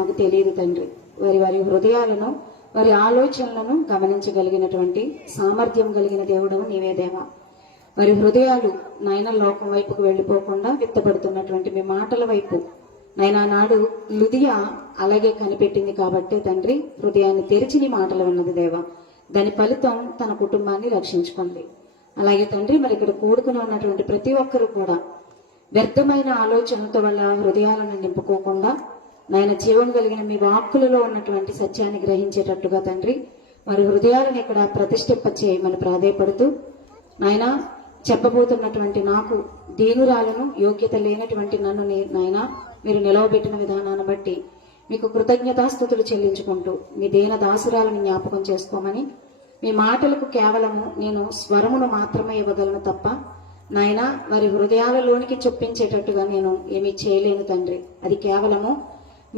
మాకు తెలియదు తండ్రి. వారి వారి హృదయాలను, వారి ఆలోచనలను గమనించగలిగినటువంటి సామర్థ్యం కలిగిన దేవుడవు నీవే దేవా. వారి హృదయాలు నాయన లోకం వైపుకు వెళ్ళిపోకుండా విత్తబడుతున్నటువంటి మీ మాటల వైపు నాయన నాడు లుదియా అలాగే కనిపెట్టింది కాబట్టి తండ్రి, హృదయాన్ని తెరిచి నీ మాటలు ఉన్నది దేవా. దాని ఫలితం తన కుటుంబాన్ని రక్షించుకుంది. అలాగే తండ్రి, మరి ఇక్కడ కూడుకుని ఉన్నటువంటి ప్రతి ఒక్కరూ కూడా వ్యర్థమైన ఆలోచనలతో వాళ్ళ హృదయాలను నింపుకోకుండా నాయన జీవం కలిగిన మీ వాక్కులలో ఉన్నటువంటి సత్యాన్ని గ్రహించేటట్టుగా తండ్రి, వారి హృదయాలను ఇక్కడ ప్రతిష్ఠింప చేయమని ప్రాధేయపడుతూ నాయన చెప్పబోతున్నటువంటి నాకు దీనురాలను, యోగ్యత లేనటువంటి నన్ను నాయన మీరు నిలవబెట్టిన విధానాన్ని బట్టి మీకు కృతజ్ఞతాస్తుతులు చెల్లించుకుంటూ మీ దేన దాసురాలను జ్ఞాపకం చేసుకోమని, మీ మాటలకు కేవలము నేను స్వరమును మాత్రమే ఇవ్వగలను తప్ప నాయన వారి హృదయాలలోనికి చొప్పించేటట్టుగా నేను ఏమీ చేయలేను తండ్రి. అది కేవలము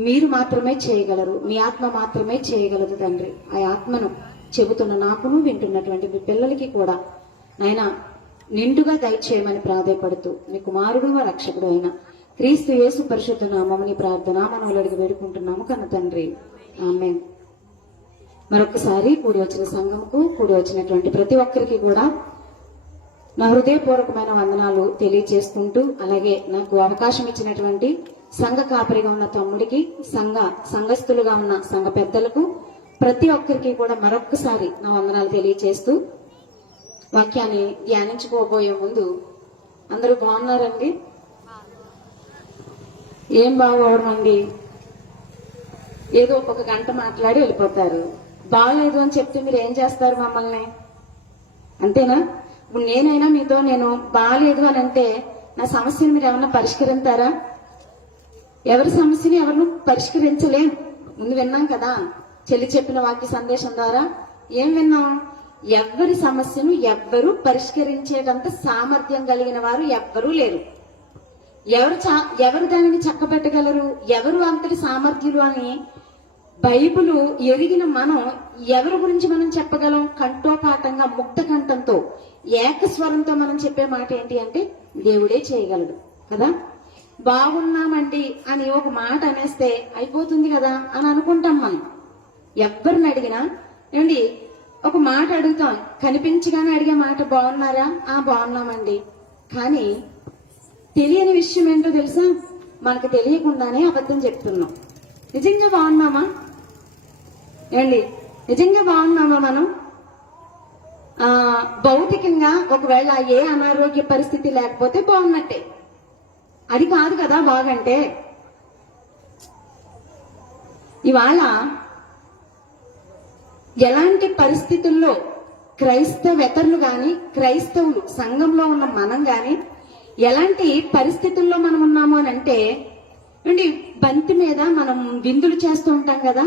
మీరు మాత్రమే చేయగలరు, మీ ఆత్మ మాత్రమే చేయగలదు తండ్రి. ఆ ఆత్మను చెబుతున్న నాకును వింటున్నటువంటి మీ పిల్లలకి కూడా నాయన నిండుగా దయచేయమని ప్రాధేయపడుతూ మీ కుమారుడు రక్షకుడు అయిన క్రీస్తు యేసు పరిశుద్ధ నామముని ప్రార్థన మనవులు అడిగి వేడుకుంటున్నాము కన్న తండ్రి, ఆమేన్. మరొకసారి కూడి వచ్చిన సంఘంకు, కూడి వచ్చినటువంటి ప్రతి ఒక్కరికి కూడా నా హృదయపూర్వకమైన వందనాలు తెలియజేసుకుంటూ, అలాగే నాకు అవకాశం ఇచ్చినటువంటి సంఘ కాపరిగా ఉన్న తమ్ముడికి, సంఘస్థులుగా ఉన్న సంఘ పెద్దలకు, ప్రతి ఒక్కరికి కూడా మరొక్కసారి నా వందనాలు తెలియజేస్తూ వాక్యాన్ని ధ్యానించుకోబోయే ముందు అందరూ బాగున్నారండి? ఏం బాగోవడమండి, ఏదో ఒక గంట మాట్లాడి వెళ్ళిపోతారు. బాగలేదు అని చెప్తే మీరు ఏం చేస్తారు మమ్మల్ని? అంతేనా? ఇప్పుడు నేనైనా మీతో నేను బాగలేదు అని అంటే నా సమస్యను మీరు ఏమన్నా పరిష్కరిస్తారా? ఎవరి సమస్యని ఎవరు పరిష్కరించలేం. ముందు విన్నాం కదా చెల్లి చెప్పిన వాక్య సందేశం ద్వారా. ఏం విన్నాం? ఎవరి సమస్యను ఎవ్వరూ పరిష్కరించేటంత సామర్థ్యం కలిగిన వారు ఎవ్వరూ లేరు. ఎవరు దానిని చక్కబెట్టగలరు? ఎవరు అంతటి సామర్థ్యులు అని బైబిలు ఎరిగిన మనం ఎవరి గురించి మనం చెప్పగలం? కంఠోపాఠంగా ముక్త కంఠంతో ఏకస్వరంతో మనం చెప్పే మాట ఏంటి అంటే దేవుడే చేయగలడు కదా. బాగున్నామండి అని ఒక మాట అనేస్తే అయిపోతుంది కదా అని అనుకుంటాం మనం. ఎవరిని అడిగినా ఏమండి ఒక మాట అడుగుతాం, కనిపించగానే అడిగే మాట బాగున్నారా? బాగున్నామండి. కానీ తెలియని విషయం ఏంటో తెలుసా? మనకు తెలియకుండానే అబద్ధం చెప్తున్నాం. నిజంగా బాగున్నామా? ఏమండి నిజంగా బాగున్నామా మనం? భౌతికంగా ఒకవేళ ఏ అనారోగ్య పరిస్థితి లేకపోతే బాగున్నట్టే. అది కాదు కదా బాగంటే. ఇవాళ ఎలాంటి పరిస్థితుల్లో క్రైస్తవేతరులు గాని, క్రైస్తవులు సంఘంలో ఉన్న మనం గాని ఎలాంటి పరిస్థితుల్లో మనం ఉన్నాము అని అంటే, బంతి మీద మనం విందులు చేస్తూ ఉంటాం కదా,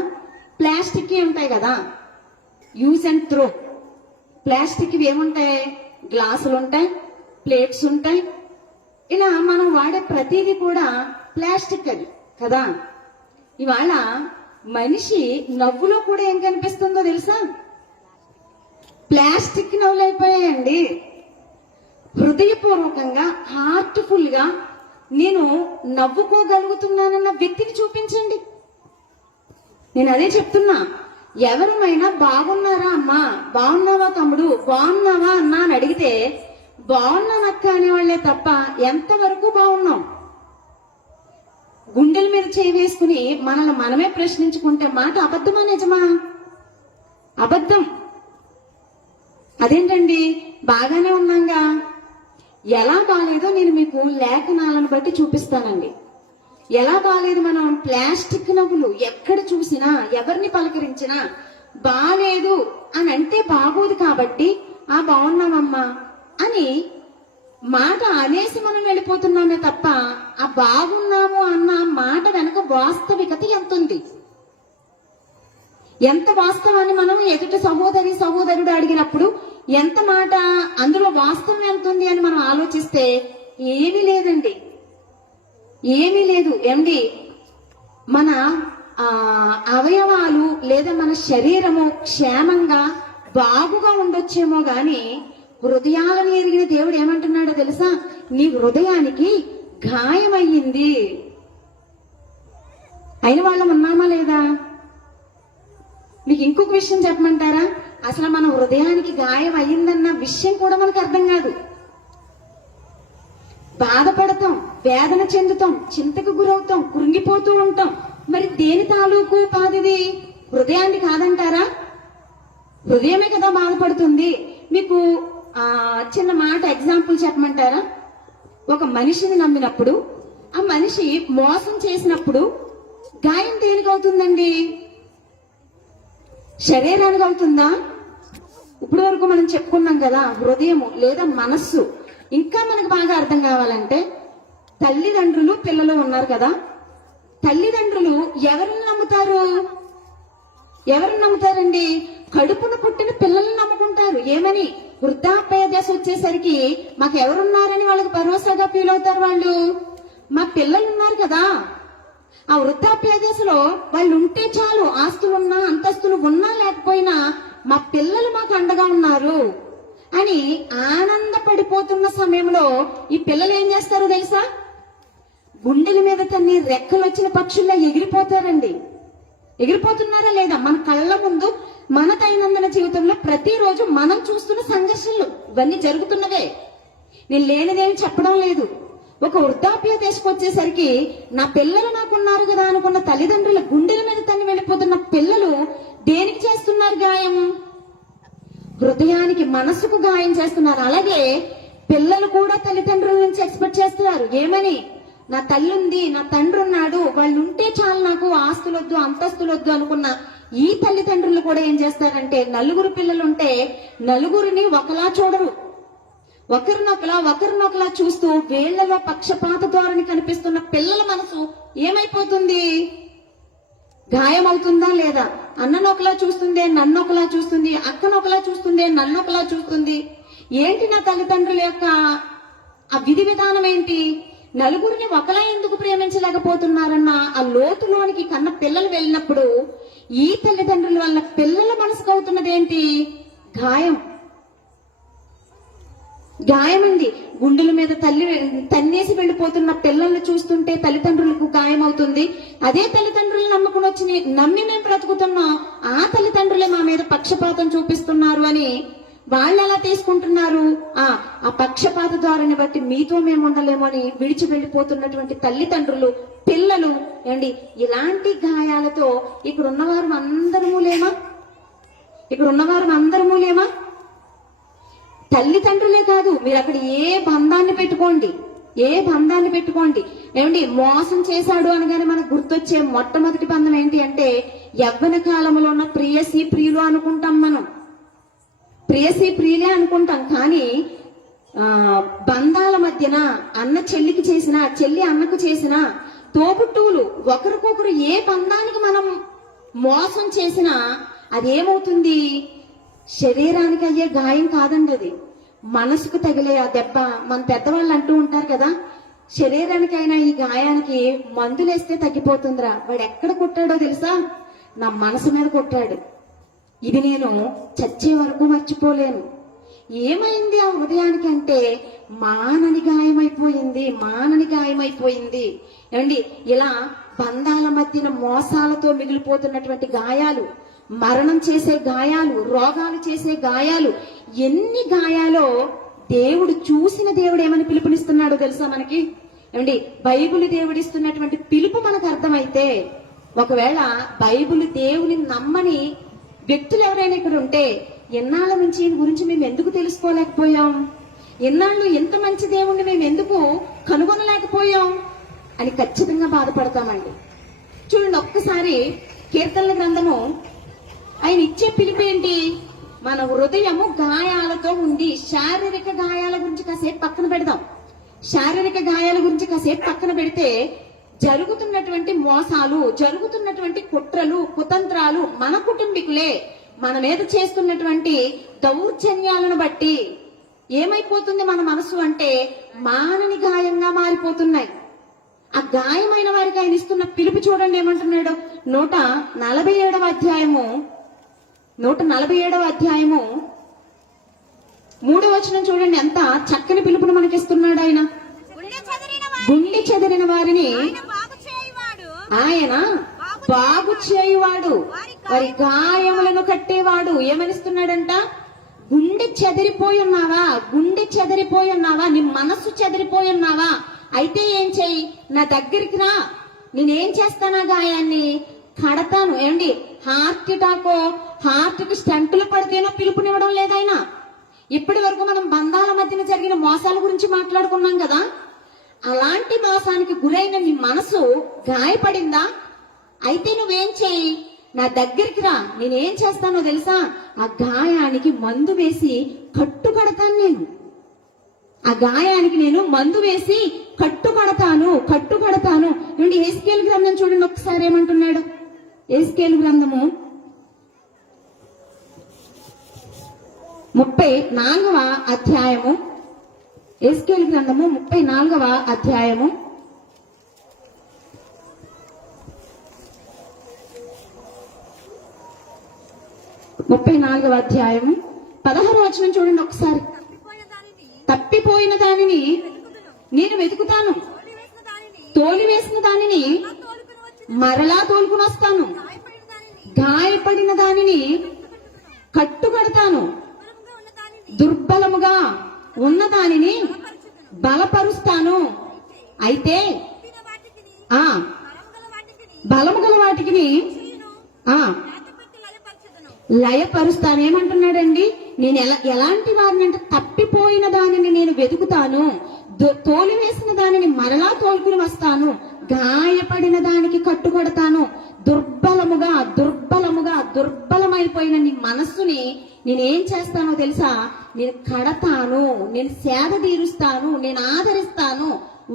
ప్లాస్టిక్ ఉంటాయి కదా, యూజ్ అండ్ త్రో. ప్లాస్టిక్ ఏముంటాయి? గ్లాసులు ఉంటాయి, ప్లేట్స్ ఉంటాయి. ఇలా మనం వాడే ప్రతిదీ కూడా ప్లాస్టిక్ అది కదా. ఇవాళ మనిషి నవ్వులో కూడా ఏం కనిపిస్తుందో తెలుసా? ప్లాస్టిక్ నవ్వులు అయిపోయాయండి. హృదయపూర్వకంగా, హార్ట్ఫుల్ గా నేను నవ్వుకోగలుగుతున్నానన్న వ్యక్తిని చూపించండి. నేను అదే చెప్తున్నా. ఎవరమైనా బాగున్నారా అమ్మా, బాగున్నావా తమ్ముడు, బాగున్నావా అన్నా అని అడిగితే బాగున్నానక్క అనేవాళ్లే తప్ప ఎంతవరకు బాగున్నాం? గుండెల మీద చేయి వేసుకుని మనల్ని మనమే ప్రశ్నించుకుంటే మాట అబద్ధమా నిజమా? అబద్ధం. అదేంటండి బాగానే ఉన్నాగా. ఎలా బాగాలేదో నేను మీకు లేఖనాలను బట్టి చూపిస్తానండి. ఎలా బాగాలేదు? మనం ప్లాస్టిక్ నవ్వులు ఎక్కడ చూసినా, ఎవరిని పలకరించినా బాగాలేదు అని అంటే బాగోదు కాబట్టి బాగున్నామమ్మా అని మాట అనేసి మనం వెళ్ళిపోతున్నామే తప్ప ఆ బాగున్నాము అన్న మాట వెనక వాస్తవికత ఎంత ఉంది, ఎంత వాస్తవాన్ని మనం ఎదుటి సహోదరుడు అడిగినప్పుడు ఎంత మాట అందులో వాస్తవం ఎంత ఉంది అని మనం ఆలోచిస్తే ఏమీ లేదండి, ఏమీ లేదు. ఏమండి మన అవయవాలు లేదా మన శరీరము క్షేమంగా బాగుగా ఉండొచ్చేమో గాని హృదయాలను ఎరిగిన దేవుడు ఏమంటున్నాడో తెలుసా? నీ హృదయానికి గాయమయ్యింది. అయిన వాళ్ళం ఉన్నామా మీకు ఇంకొక విషయం చెప్పమంటారా? అసలు మన హృదయానికి గాయం అయ్యిందన్న విషయం కూడా మనకు అర్థం కాదు. బాధపడతాం, వేదన చెందుతాం, చింతకు గురవుతాం, కృంగిపోతూ ఉంటాం. మరి దేని తాలూకు బాధది? హృదయాన్ని కాదంటారా? హృదయమే కదా బాధపడుతుంది. మీకు చిన్న మాట ఎగ్జాంపుల్ చెప్పమంటారా? ఒక మనిషిని నమ్మినప్పుడు, ఆ మనిషి మోసం చేసినప్పుడు గాయం దేనికి అవుతుందండి? శరీరానికి అవుతుందా? ఇప్పుడు వరకు మనం చెప్పుకున్నాం కదా, హృదయము లేదా మనస్సు. ఇంకా మనకు బాగా అర్థం కావాలంటే, తల్లిదండ్రులు పిల్లలు ఉన్నారు కదా, తల్లిదండ్రులు ఎవరిని నమ్ముతారు? ఎవరిని నమ్ముతారండి? కడుపును పుట్టిన పిల్లల్ని నమ్ముకుంటారు. ఏమని? వృద్ధాప్య దశ వచ్చేసరికి మాకు ఎవరున్నారని వాళ్ళకి భరోసాగా ఫీల్ అవుతారు. వాళ్ళు మా పిల్లలు ఉన్నారు కదా, ఆ వృద్ధాప్య దశలో వాళ్ళు ఉంటే చాలు, ఆస్తులున్నా అంతస్తులు ఉన్నా లేకపోయినా మా పిల్లలు మాకు అండగా ఉన్నారు అని ఆనందపడిపోతున్న సమయంలో ఈ పిల్లలు ఏం చేస్తారో తెలుసా? గుండెల మీద తన్ని రెక్కలు వచ్చిన పక్షుల్లా ఎగిరిపోతారండి. ఎగిరిపోతున్నారా లేదా? మన కళ్ళ ముందు మన దైనందిన జీవితంలో ప్రతిరోజు మనం చూస్తున్న సంఘర్షణలు ఇవన్నీ జరుగుతున్నవే. నేను లేనిదేమి చెప్పడం లేదు. ఒక వృద్ధాప్య తీసుకొచ్చేసరికి నా పిల్లలు నాకున్నారు కదా అనుకున్న తల్లిదండ్రుల గుండెల మీద తన్ని వెళ్ళిపోతున్న పిల్లలు దేనికి చేస్తున్నారు గాయం? హృదయానికి, మనసుకు గాయం చేస్తున్నారు. అలాగే పిల్లలు కూడా తల్లిదండ్రుల నుంచి ఎక్స్పెక్ట్ చేస్తున్నారు. ఏమని? నా తల్లి ఉంది, నా తండ్రి ఉన్నాడు, వాళ్ళు ఉంటే చాలు, నాకు ఆస్తులొద్దు, అంతస్తులొద్దు అనుకున్న ఈ తల్లిదండ్రులు కూడా ఏం చేస్తారంటే, నలుగురు పిల్లలుంటే నలుగురిని ఒకలా చూడరు, ఒకరినొకలా చూస్తూ వీళ్లలో పక్షపాత ధోరణి కనిపిస్తున్న పిల్లల మనసు ఏమైపోతుంది? గాయం అవుతుందా లేదా? అన్నను ఒకలా చూస్తుంది, నన్ను ఒకలా చూస్తుంది, అక్కను ఒకలా చూస్తుంది, నన్ను ఒకలా చూస్తుంది. ఏంటి నా తల్లిదండ్రుల యొక్క ఆ విధి విధానం ఏంటి? నలుగురిని ఒకలా ఎందుకు ప్రేమించలేకపోతున్నారన్న ఆ లోతులోనికి కన్న పిల్లలు వెళ్ళినప్పుడు ఈ తల్లిదండ్రుల వల్ల పిల్లల మనసుకు అవుతున్నది ఏంటి? గాయం. గాయమండి. గుండెల మీద తన్నేసి వెళ్ళిపోతున్న పిల్లల్ని చూస్తుంటే తల్లిదండ్రులకు గాయం అవుతుంది. అదే తల్లిదండ్రులు నమ్మి మేము బ్రతుకుతున్నాం, ఆ తల్లిదండ్రులే మా మీద పక్షపాతం చూపిస్తున్నారు అని వాళ్ళు ఎలా తీసుకుంటున్నారు? ఆ పక్షపాత ధోరణిని బట్టి మీతో మేము ఉండలేమో అని విడిచి వెళ్ళిపోతున్నటువంటి తల్లిదండ్రులు, పిల్లలు అండి. ఇలాంటి గాయాలతో ఇక్కడ ఉన్నవారు అందరము లేమా? తల్లిదండ్రులే కాదు, మీరు అక్కడ ఏ బంధాన్ని పెట్టుకోండి, ఏమండి, మోసం చేశాడు అనగానే మనకు గుర్తొచ్చే మొట్టమొదటి బంధం ఏంటి అంటే, యవ్వన కాలంలో ఉన్న ప్రియసి ప్రియులు అనుకుంటాం. మనం ప్రియసి ప్రియులే అనుకుంటాం. కానీ బంధాల మధ్యన అన్న చెల్లికి చేసిన, చెల్లి అన్నకు చేసిన, తోబుట్టువులు ఒకరికొకరు ఏ బంధానికి మనం మోసం చేసినా అదేమవుతుంది? శరీరానికి అయ్యే గాయం కాదండి, అది మనసుకు తగిలే ఆ దెబ్బ. మన పెద్దవాళ్ళు అంటూ ఉంటారు కదా, శరీరానికైనా ఈ గాయానికి మందులేస్తే తగ్గిపోతుందిరా. వాడు ఎక్కడ కొట్టాడో తెలుసా? నా మనసు మీద కొట్టాడు. ఇది నేను చచ్చే వరకు మర్చిపోలేను. ఏమైంది ఆ హృదయానికి అంటే, మానని గాయమైపోయింది. ఏమండి, ఇలా బంధాల మధ్యన మోసాలతో మిగిలిపోతున్నటువంటి గాయాలు, మరణం చేసే గాయాలు, రోగాలు చేసే గాయాలు, ఎన్ని గాయాలో చూసిన దేవుడు ఏమని పిలుపునిస్తున్నాడో తెలుసా మనకి? ఏమండి, బైబిల్ దేవుడిస్తున్నటువంటి పిలుపు మనకు అర్థమైతే, ఒకవేళ బైబిల్ దేవుని నమ్మని వ్యక్తులు ఎవరైనా ఇక్కడ ఉంటే, ఎన్నాళ్ళ నుంచి ఈయన గురించి మేము ఎందుకు తెలుసుకోలేకపోయాం, ఎన్నాళ్ళు ఎంత మంచి దేవుణ్ణి మేము ఎందుకు కనుగొనలేకపోయాం అని ఖచ్చితంగా బాధపడతామండి. చూడండి, ఒక్కసారి కీర్తనల గ్రంథము ఆయన ఇచ్చే పిలుపు ఏంటి? మన హృదయము గాయాలతో ఉంది. శారీరక గాయాల గురించి కాసేపు పక్కన పెడితే జరుగుతున్నటువంటి మోసాలు, జరుగుతున్నటువంటి కుట్రలు, కుతంత్రాలు, మన కుటుంబీకులే మన మీద చేస్తున్నటువంటి దౌర్జన్యాలను బట్టి ఏమైపోతుంది మన మనసు అంటే, మానని గాయంగా మారిపోతున్నాయి. ఆ గాయమైన వారికి ఆయన ఇస్తున్న పిలుపు చూడండి ఏమంటున్నాడు. 147వ అధ్యాయము 3వ వచనం చూడండి, ఎంత చక్కని పిలుపును మనకిస్తున్నాడు ఆయన. గుండె చెదిరిన వారిని ఆయన బాగు బాగు చేయువాడు, వారి గాయములను కట్టేవాడు. ఏమనిస్తున్నాడంట? గుండె చెదిరిపోయి ఉన్నావా? గుండె చెదిరిపోయి ఉన్నావా? నీ మనస్సు చెదిరిపోయి ఉన్నావా? అయితే ఏం చెయ్యి, నా దగ్గరికి రా, నేనేం చేస్తానా గాయాన్ని కడతాను. ఏమండి, హార్ట్ అటాకో హార్ట్ కి స్టంటులు పడితేనో పిలుపునివ్వడం లేదైనా. ఇప్పటి వరకు మనం బంధాల మధ్యన జరిగిన మోసాల గురించి మాట్లాడుకున్నాం కదా. అలాంటి మోసానికి గురైన నీ మనసు గాయపడిందా? అయితే నువ్వేం చెయ్యి, నా దగ్గరికి రా, నేనేం చేస్తానో తెలుసా? ఆ గాయానికి మందు వేసి కట్టు కడతాను. నేను ఆ గాయానికి నేను మందు వేసి కట్టు కడతాను. నుండి ఎహెజ్కేలు గ్రంథం చూడండి ఒకసారి ఏమంటున్నాడు. ఎహెజ్కేలు గ్రంథము 34వ అధ్యాయము. ఎహెజ్కేలు గ్రంథము 34వ అధ్యాయము 16వ వచనం చూడండి ఒకసారి. తప్పిపోయిన దానిని నేను వెతుకుతాను, తోలివేసిన దానిని మరలా తోలుకుని వస్తాను, గాయపడిన దానిని కట్టుకడతాను, దుర్బలముగా ఉన్న దానిని బలపరుస్తాను. అయితే బలము గల వాటికి లయపరుస్తాను. ఏమంటున్నాడండి? నేను ఎలాంటి వారిని అంటే, తప్పిపోయిన దానిని నేను వెతుకుతాను, తోలివేసిన దానిని మరలా తోలుకుని వస్తాను, గాయపడిన దానికి కట్టుకొడతాను, దుర్బలమైపోయిన నీ మనస్సుని నేనేం చేస్తానో తెలుసా? నేను కడతాను, నేను సేద తీరుస్తాను, నేను ఆదరిస్తాను,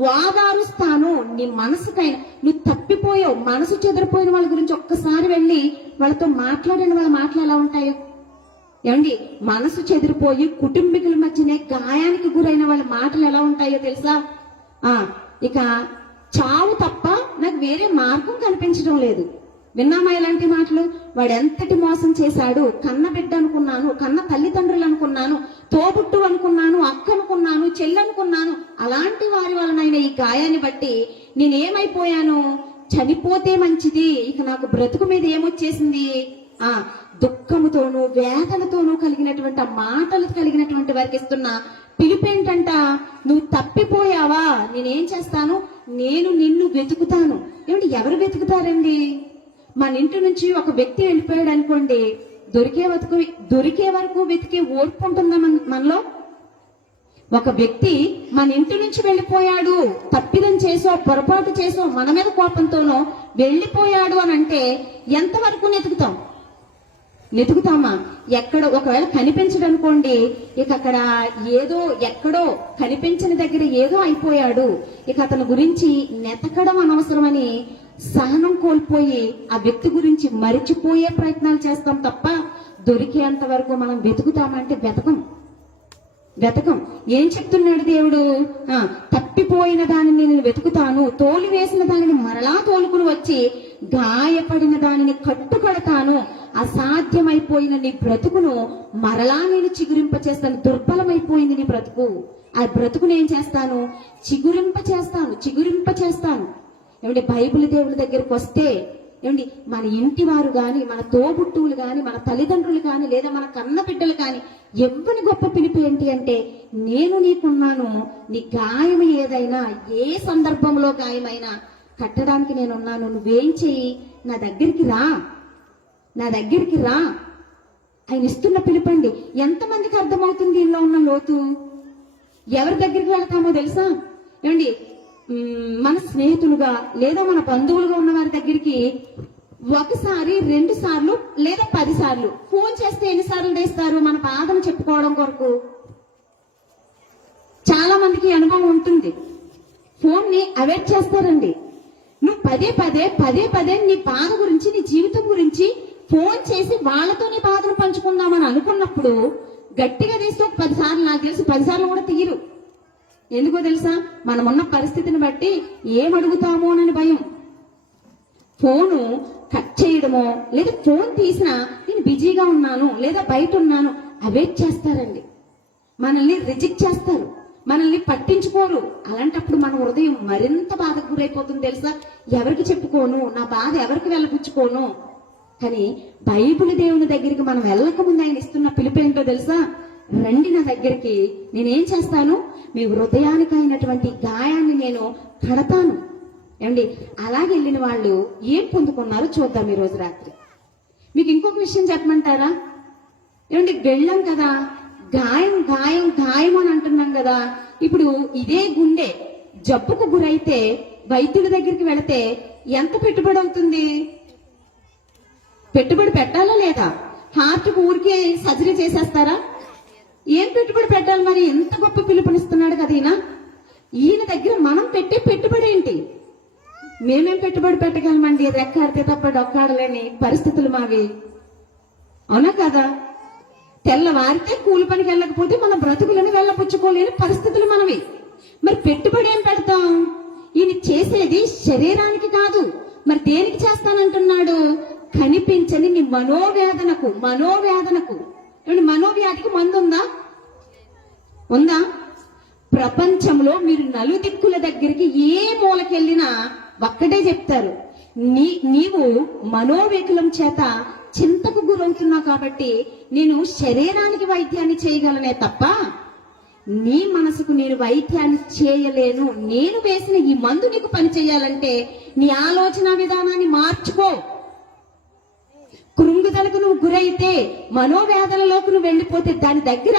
వాదారుస్తాను. నీ మనసుకైనా నువ్వు తప్పిపోయావు, మనసు చెదిరిపోయిన వాళ్ళ గురించి ఒక్కసారి వెళ్ళి వాళ్ళతో మాట్లాడిన వాళ్ళ మాటలు ఎలా ఉంటాయో. ఏమండి, మనసు చెదిరిపోయి కుటుంబీకుల మధ్యనే గాయానికి గురైన వాళ్ళ మాటలు ఎలా ఉంటాయో తెలుసా? ఇక చావు తప్ప నాకు వేరే మార్గం కనిపించడం లేదు. విన్నామా ఇలాంటి మాటలు? వాడు ఎంతటి మోసం చేశాడు, కన్న బిడ్డ అనుకున్నాను, కన్న తల్లిదండ్రులు అనుకున్నాను, తోబుట్టు అనుకున్నాను, అక్క అనుకున్నాను, చెల్లనుకున్నాను. అలాంటి వారి వలనైన ఈ గాయాన్ని బట్టి నేనేమైపోయాను? చనిపోతే మంచిది, ఇక నాకు బ్రతుకు మీద ఏమొచ్చేసింది? దుఃఖముతోనూ వేదనతోనూ కలిగినటువంటి ఆ మాటలు కలిగినటువంటి వారికి ఇస్తున్న పిలుపేంటంట? నువ్వు తప్పిపోయావా? నేనేం చేస్తాను? నేను నిన్ను వెతుకుతాను. ఏమంటే ఎవరు వెతుకుతారండి? మన ఇంటి నుంచి ఒక వ్యక్తి వెళ్ళిపోయాడు అనుకోండి, దొరికే వరకు వెతికే ఓర్పు ఉంటుందా మనలో? ఒక వ్యక్తి మన ఇంటి నుంచి వెళ్ళిపోయాడు, తప్పిదం చేసో పొరపాటు చేసో మన మీద కోపంతోనో వెళ్ళిపోయాడు అని అంటే ఎంతవరకు నెతుకుతామా? ఎక్కడ ఒకవేళ కనిపించడనుకోండి, ఇక అక్కడ ఏదో ఎక్కడో కనిపించిన దగ్గర ఏదో అయిపోయాడు, ఇక అతని గురించి నెతకడం అనవసరమని సహనం కోల్పోయి ఆ వ్యక్తి గురించి మరిచిపోయే ప్రయత్నాలు చేస్తాం తప్ప దొరికేంత వరకు మనం వెతుకుతామంటే వెతకం. ఏం చెప్తున్నాడు దేవుడు? తప్పిపోయిన దానిని నేను వెతుకుతాను, తోలివేసిన దానిని మరలా తోలుకుని వచ్చి గాయపడిన దానిని కట్టుకడతాను, అసాధ్యమైపోయిన నీ బ్రతుకును మరలా నేను చిగురింప చేస్తాను. దుర్బలమైపోయింది నీ బ్రతుకు, ఆ బ్రతుకును ఏం చేస్తాను? చిగురింప చేస్తాను. ఏమంటే బైబిల్ దేవుడి దగ్గరికి వస్తే, ఏమండి మన ఇంటి వారు గాని, మన తోబుట్టువులు గాని, మన తల్లిదండ్రులు గాని, లేదా మన కన్న బిడ్డలు కాని, ఎవ్వని గొప్ప పిలుపు ఏంటి అంటే, నేను నీకున్నాను, నీ గాయం ఏదైనా, ఏ సందర్భంలో గాయమైనా కట్టడానికి నేనున్నాను, నువ్వేం చెయ్యి? నా దగ్గరికి రా. ఆయన ఇస్తున్న పిలుపండి. ఎంతమందికి అర్థమవుతుంది దీనిలో ఉన్న లోతు? ఎవరి దగ్గరికి వెళ్తామో తెలుసా? ఏమండి, మన స్నేహితులుగా లేదా మన బంధువులుగా ఉన్న వారి దగ్గరికి ఒకసారి 2 సార్లు లేదా 10 సార్లు ఫోన్ చేస్తే ఎన్నిసార్లు చేస్తారు? మన బాధను చెప్పుకోవడం కొరకు. చాలా మందికి అనుభవం ఉంటుంది. ఫోన్ ని అవాయిడ్ చేస్తారండి. నువ్వు పదే నీ బాధ గురించి, నీ జీవితం గురించి ఫోన్ చేసి వాళ్ళతో నీ బాధను పంచుకుందామని అనుకున్నప్పుడు గట్టిగా తీస్తే ఒక 10 సార్లు, నాకు తెలిసి 10 సార్లు కూడా తీయరు. ఎందుకో తెలుసా? మనమున్న పరిస్థితిని బట్టి ఏమడుగుతామోనని భయం. ఫోను కట్ చేయడమో, లేదా ఫోన్ తీసినా నేను బిజీగా ఉన్నాను లేదా బయట ఉన్నాను అవాయిడ్ చేస్తారండి. మనల్ని రిజెక్ట్ చేస్తారు, మనల్ని పట్టించుకోరు. అలాంటప్పుడు మన హృదయం మరింత బాధకు గురైపోతుంది తెలుసా. ఎవరికి చెప్పుకోను, నా బాధ ఎవరికి వెళ్ళబుచ్చుకోను. కానీ బైబిల్ దేవుని దగ్గరికి మనం వెళ్ళక ముందు ఆయన ఇస్తున్న పిలుపు ఏంటో తెలుసా. రండి నా దగ్గరికి, నేనేం చేస్తాను, మీ హృదయానికి అయినటువంటి గాయాన్ని నేను కడతాను. ఏమండి, అలాగే వెళ్ళిన వాళ్ళు ఏం పొందుకున్నారో చూద్దాం ఈ రోజు రాత్రి. మీకు ఇంకొక విషయం చెప్పమంటారా. ఏమండి, వెళ్ళాం కదా, గాయం గాయం గాయం అని అంటున్నాం కదా. ఇప్పుడు ఇదే గుండె జబ్బుకు గురైతే వైద్యుల దగ్గరికి వెళితే ఎంత పెట్టుబడి అవుతుంది? పెట్టుబడి పెట్టాలా లేదా? హార్ట్కు ఊరికే సర్జరీ చేసేస్తారా? ఏం పెట్టుబడి పెట్టాలి మరి? ఎంత గొప్ప పిలుపునిస్తున్నాడు కదా ఈయన దగ్గర మనం పెట్టే పెట్టుబడి ఏంటి? మేమేం పెట్టుబడి పెట్టగలమండి? రెక్కాడితే తప్ప డొక్కాడలేని పరిస్థితులు మావి, అవునా కదా. తెల్లవారితే కూలి పనికి వెళ్ళకపోతే మన బ్రతుకులను వెళ్ళపుచ్చుకోలేని పరిస్థితులు మనవి. మరి పెట్టుబడి ఏం పెడతాం? ఈయన చేసేది శరీరానికి కాదు, మరి దేనికి చేస్తానంటున్నాడు? కనిపించని నీ మనోవేదనకు. మనోవ్యాధికి మందు ఉందా? ప్రపంచంలో మీరు నలుదిక్కుల దగ్గరికి ఏ మూలకెళ్ళినా ఒక్కటే చెప్తారు, నీవు మనోవేకులం చేత చింతకు గురవుతున్నావు కాబట్టి నేను శరీరానికి వైద్యాన్ని చేయగలనే తప్ప నీ మనసుకు నేను వైద్యాన్ని చేయలేను. నేను వేసిన ఈ మందు నీకు పని చేయాలంటే నీ ఆలోచన విధానాన్ని మార్చుకో. కృంగుదలకు నువ్వు గురైతే, మనోవేదనలోకి నువ్వు వెళ్ళిపోతే దాని దగ్గర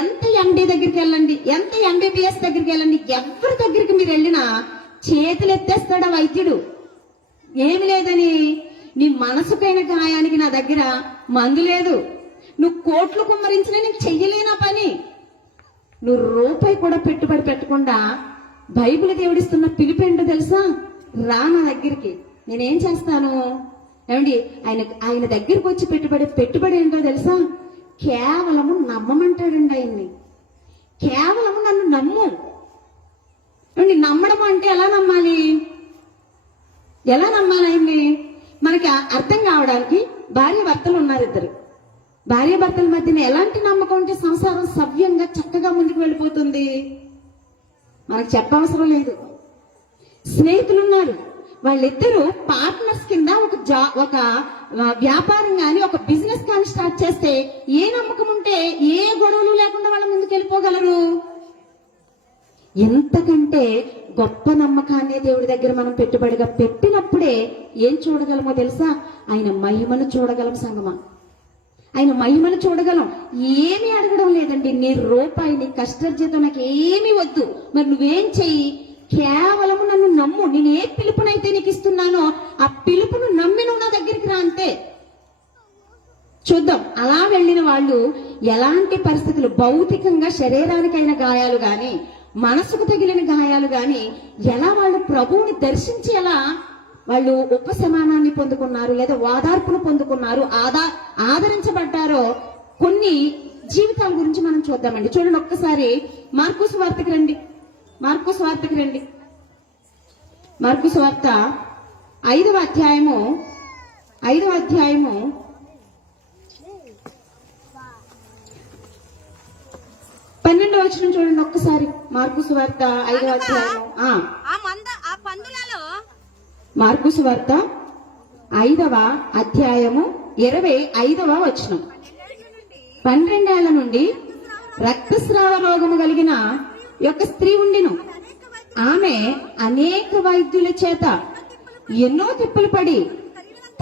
ఎంత ఎండి దగ్గరికి వెళ్ళండి, ఎంత ఎంబీబీఎస్ దగ్గరికి వెళ్ళండి, ఎవరి దగ్గరికి మీరు వెళ్ళినా చేతులు ఎత్తేస్తాడా వైద్యుడు. ఏమి లేదని నీ మనసుకైన గాయానికి నా దగ్గర మందు లేదు. నువ్వు కోట్లు కుమ్మరించినా నేను చెయ్యలేనా పని. నువ్వు రూపాయి కూడా పెట్టుబడి పెట్టకుండా బైబిల్ దేవుడిస్తున్న పిలిపేంటో తెలుసా. రా నా దగ్గరికి, నేనేం చేస్తాను. ఏమండి, ఆయన దగ్గరికి వచ్చి పెట్టుబడి ఏంటో తెలుసా. కేవలము నమ్మమంటాడండి ఆయన్ని. కేవలము నన్ను నమ్ము. ఏమండి, నమ్మడం అంటే ఎలా నమ్మాలి ఆయన్ని? మనకి అర్థం కావడానికి భార్య భర్తలు ఉన్నారు, ఇద్దరు భార్య భర్తల మధ్యన ఎలాంటి నమ్మకం ఉంటే సంసారం సవ్యంగా చక్కగా ముందుకు వెళ్ళిపోతుంది? మనకు చెప్పవసరం లేదు. స్నేహితులు ఉన్నారు, వాళ్ళిద్దరూ పార్ట్నర్స్ కింద ఒక వ్యాపారం కానీ ఒక బిజినెస్ కానీ స్టార్ట్ చేస్తే ఏ నమ్మకం ఉంటే ఏ గొడవలు లేకుండా వాళ్ళ ముందుకు వెళ్ళిపోగలరు? ఎంతకంటే గొప్ప నమ్మకాన్ని దేవుడి దగ్గర మనం పెట్టుబడిగా పెట్టినప్పుడే ఏం చూడగలమో తెలుసా. ఆయన మహిమను చూడగలం సంగమా. ఆయన మహిమను చూడగలం. ఏమి అడగడం లేదండి, నీ రూపాయి, నీ కష్టార్జితం నాకు ఏమీ వద్దు. మరి నువ్వేం చెయ్యి, కేవలము నన్ను నమ్ము. నేను ఏ పిలుపునైతే నీకు ఇస్తున్నానో ఆ పిలుపును నమ్మి నువ్వు నా దగ్గరికి రా, అంతే. చూద్దాం అలా వెళ్ళిన వాళ్ళు ఎలాంటి పరిస్థితులు, భౌతికంగా శరీరానికైన గాయాలు గాని మనసుకు తగిలిన గాయాలు గాని ఎలా వాళ్ళు ప్రభువుని దర్శించి ఎలా వాళ్ళు ఉపశమనాన్ని పొందుకున్నారు, లేదా ఓదార్పును పొందుకున్నారు, ఆదరించబడ్డారో కొన్ని జీవితాల గురించి మనం చూద్దామండి. చూడండి ఒక్కసారి మార్కు సువార్తకి రండి. మార్కు సువార్త 5వ అధ్యాయము 12వ వచనం చూడండి ఒక్కసారి. మార్కు సువార్త 5వ అధ్యాయము మార్కు సువార్త 5వ అధ్యాయము 25వ వచనం. 12 ఏళ్ల నుండి రక్తస్రావ రోగము కలిగిన ఒక స్త్రీ ఉండిను. ఆమె అనేక వైద్యుల చేత ఎన్నో తిప్పలు పడి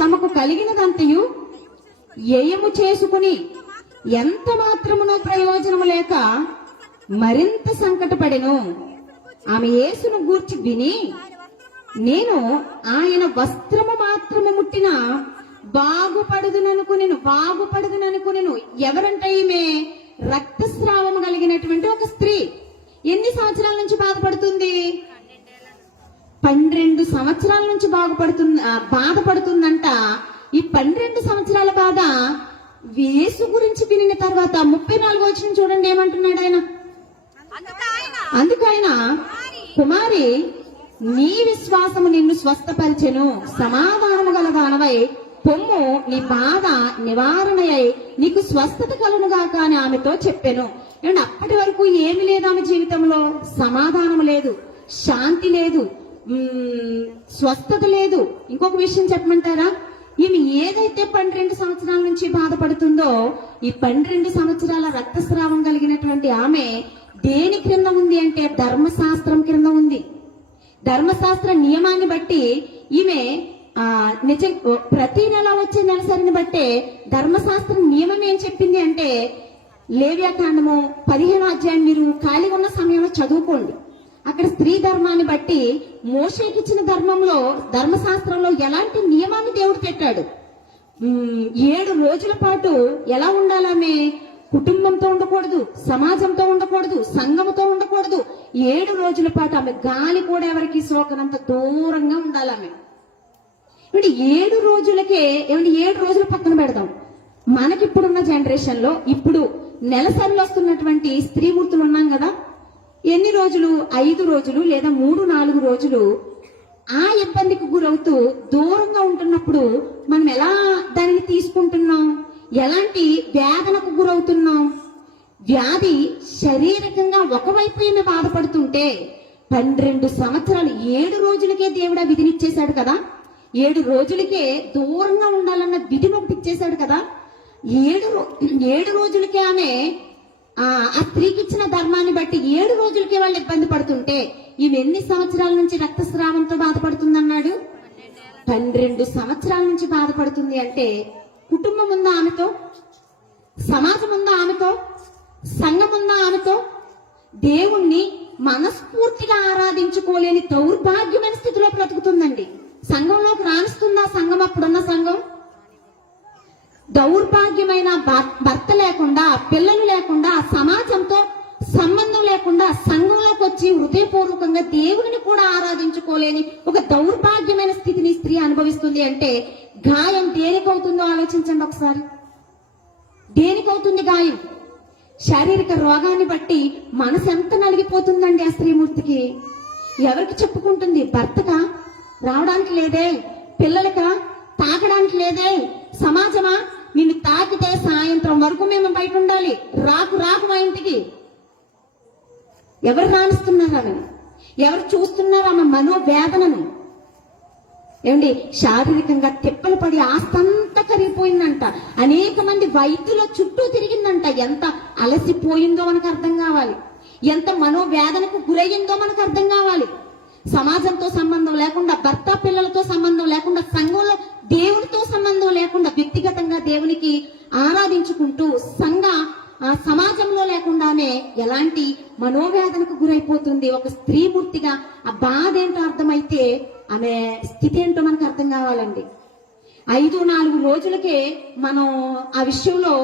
తమకు కలిగినదంతయు వ్యయము చేసుకుని ఎంత మాత్రమునో ప్రయోజనము లేక మరింత సంకటపడెను. ఆమె యేసును గూర్చి విని, నేను ఆయన వస్త్రము మాత్రము ముట్టినా బాగుపడుదుననుకునేను. ఎవరంటే ఈమె రక్తస్రావం కలిగినటువంటి ఒక స్త్రీ. ఎన్ని సంవత్సరాల నుంచి బాధపడుతుంది? 12 సంవత్సరాల నుంచి బాధపడుతుందంట. ఈ 12 సంవత్సరాల బాధ యేసు గురించి వినిన తర్వాత 34వ వచనం చూడండి ఏమంటున్నాడు ఆయన. అందుకైనా కుమారి, నీ విశ్వాసము నిన్ను స్వస్థపరిచెను, సమాధానము గల దానవై పొమ్ము, నీ బాధ నివారణయై నీకు స్వస్థత కలుగుగాక అని ఆమెతో చెప్పెను. ఏమంటే అప్పటి వరకు ఏమి లేదు ఆమె జీవితంలో, సమాధానం లేదు, శాంతి లేదు, స్వస్థత లేదు. ఇంకొక విషయం చెప్పమంటారా, ఈమె ఏదైతే 12 సంవత్సరాల నుంచి బాధపడుతుందో, ఈ 12 సంవత్సరాల రక్తస్రావం కలిగినటువంటి ఆమె దేని క్రింద ఉంది అంటే ధర్మశాస్త్రం క్రింద ఉంది. ధర్మశాస్త్ర నియమాన్ని బట్టి ఈమె నిజం ప్రతి నెల వచ్చే నెలసరిని బట్టే ధర్మశాస్త్ర నియమం ఏం చెప్పింది అంటే, లేవ్యాకాండము 15వ అధ్యాయం మీరు ఖాళీ ఉన్న సమయంలో చదువుకోండి. అక్కడ స్త్రీ ధర్మాన్ని బట్టి మోషేకిచ్చిన ధర్మశాస్త్రంలో ఎలాంటి నియమాన్ని దేవుడు పెట్టాడు. 7 రోజుల పాటు ఎలా ఉండాలమే, కుటుంబంతో ఉండకూడదు, సమాజంతో ఉండకూడదు, సంఘముతో ఉండకూడదు. 7 రోజుల పాటు ఆమె గాలి కూడా ఎవరికి సోకనంత దూరంగా ఉండాలామె. అంటే 7 రోజులకే, ఏమంటే 7 రోజులు పక్కన పెడదాం, మనకిప్పుడున్న జనరేషన్ లో ఇప్పుడు నెలసరిలో వస్తున్నటువంటి స్త్రీ మూర్తులు ఉన్నాం కదా, ఎన్ని రోజులు, 5 రోజులు లేదా 3-4 రోజులు ఆ ఇబ్బందికి గురవుతూ దూరంగా ఉంటున్నప్పుడు మనం ఎలా దానిని తీసుకుంటున్నాం, ఎలాంటి వేదనకు గురవుతున్నాం. వ్యాధి శారీరకంగా ఒకవైపు ఈమె బాధపడుతుంటే 12 సంవత్సరాలు 7 రోజులకే దేవుడు ఆ విధినిచ్చేశాడు కదా, 7 రోజులకే దూరంగా ఉండాలన్న విధిని ఒకటి ఇచ్చేశాడు కదా. 7 రోజులకే ఆమె ఆ స్త్రీకి ఇచ్చిన ధర్మాన్ని బట్టి 7 రోజులకే వాళ్ళు ఇబ్బంది పడుతుంటే ఈమె ఎన్ని సంవత్సరాల నుంచి రక్తస్రావంతో బాధపడుతుందన్నాడు? 12 సంవత్సరాల నుంచి బాధపడుతుంది. అంటే కుటుంబం ఉందా ఆమెతో, సమాజం ఉందా ఆమెతో, సంఘం ఉందా ఆమెతో, దేవుణ్ణి మనస్ఫూర్తిగా ఆరాధించుకోలేని దౌర్భాగ్యమైన స్థితిలో బ్రతుకుతుందండి. సంఘంలోకి రాణిస్తుందా సంఘం? అప్పుడున్న సంఘం దౌర్భాగ్యమైన భర్త లేకుండా, పిల్లలు లేకుండా, సమాజంతో సంబంధం లేకుండా సంఘంలోకి వచ్చి హృదయపూర్వకంగా దేవుని కూడా ఆరాధించుకోలేని ఒక దౌర్భాగ్యమైన స్థితిని స్త్రీ అనుభవిస్తుంది. అంటే గాయం దేనికవుతుందో ఆలోచించండి ఒకసారి. దేనికవుతుంది గాయం? శారీరక రోగాన్ని బట్టి మనసు ఎంత నలిగిపోతుందండి ఆ స్త్రీమూర్తికి. ఎవరికి చెప్పుకుంటుంది? భర్తగా రావడానికి లేదే, పిల్లలకా తాకడానికి లేదే, సమాజమా నిన్ను తాకితే సాయంత్రం వరకు మేము బయట ఉండాలి, రాకు మా ఇంటికి. ఎవరు రాణిస్తున్నారు ఆమెను? ఎవరు చూస్తున్నారు ఆమె మనోవేదనను? ఏమండి, శారీరకంగా తిప్పలు పడి ఆస్తంతా కరిగిపోయిందంట. అనేక మంది వైద్యుల చుట్టూ తిరిగిందంట. ఎంత అలసిపోయిందో మనకు అర్థం కావాలి, ఎంత మనోవేదనకు గురయ్యిందో మనకు అర్థం కావాలి. సమాజంతో సంబంధం లేకుండా, భర్త పిల్లలతో సంబంధం లేకుండా, సంఘంలో దేవుడితో సంబంధం లేకుండా, వ్యక్తిగతంగా దేవునికి ఆరాధించుకుంటూ సమాజంలో లేకుండానే ఎలాంటి మనోవేదనకు గురైపోతుంది ఒక స్త్రీమూర్తిగా. ఆ బాధ ఏంటో అర్థమైతే ఆమె స్థితి ఏంటో మనకు అర్థం కావాలండి. 5-4 రోజులకే మనం ఆ విషయంలో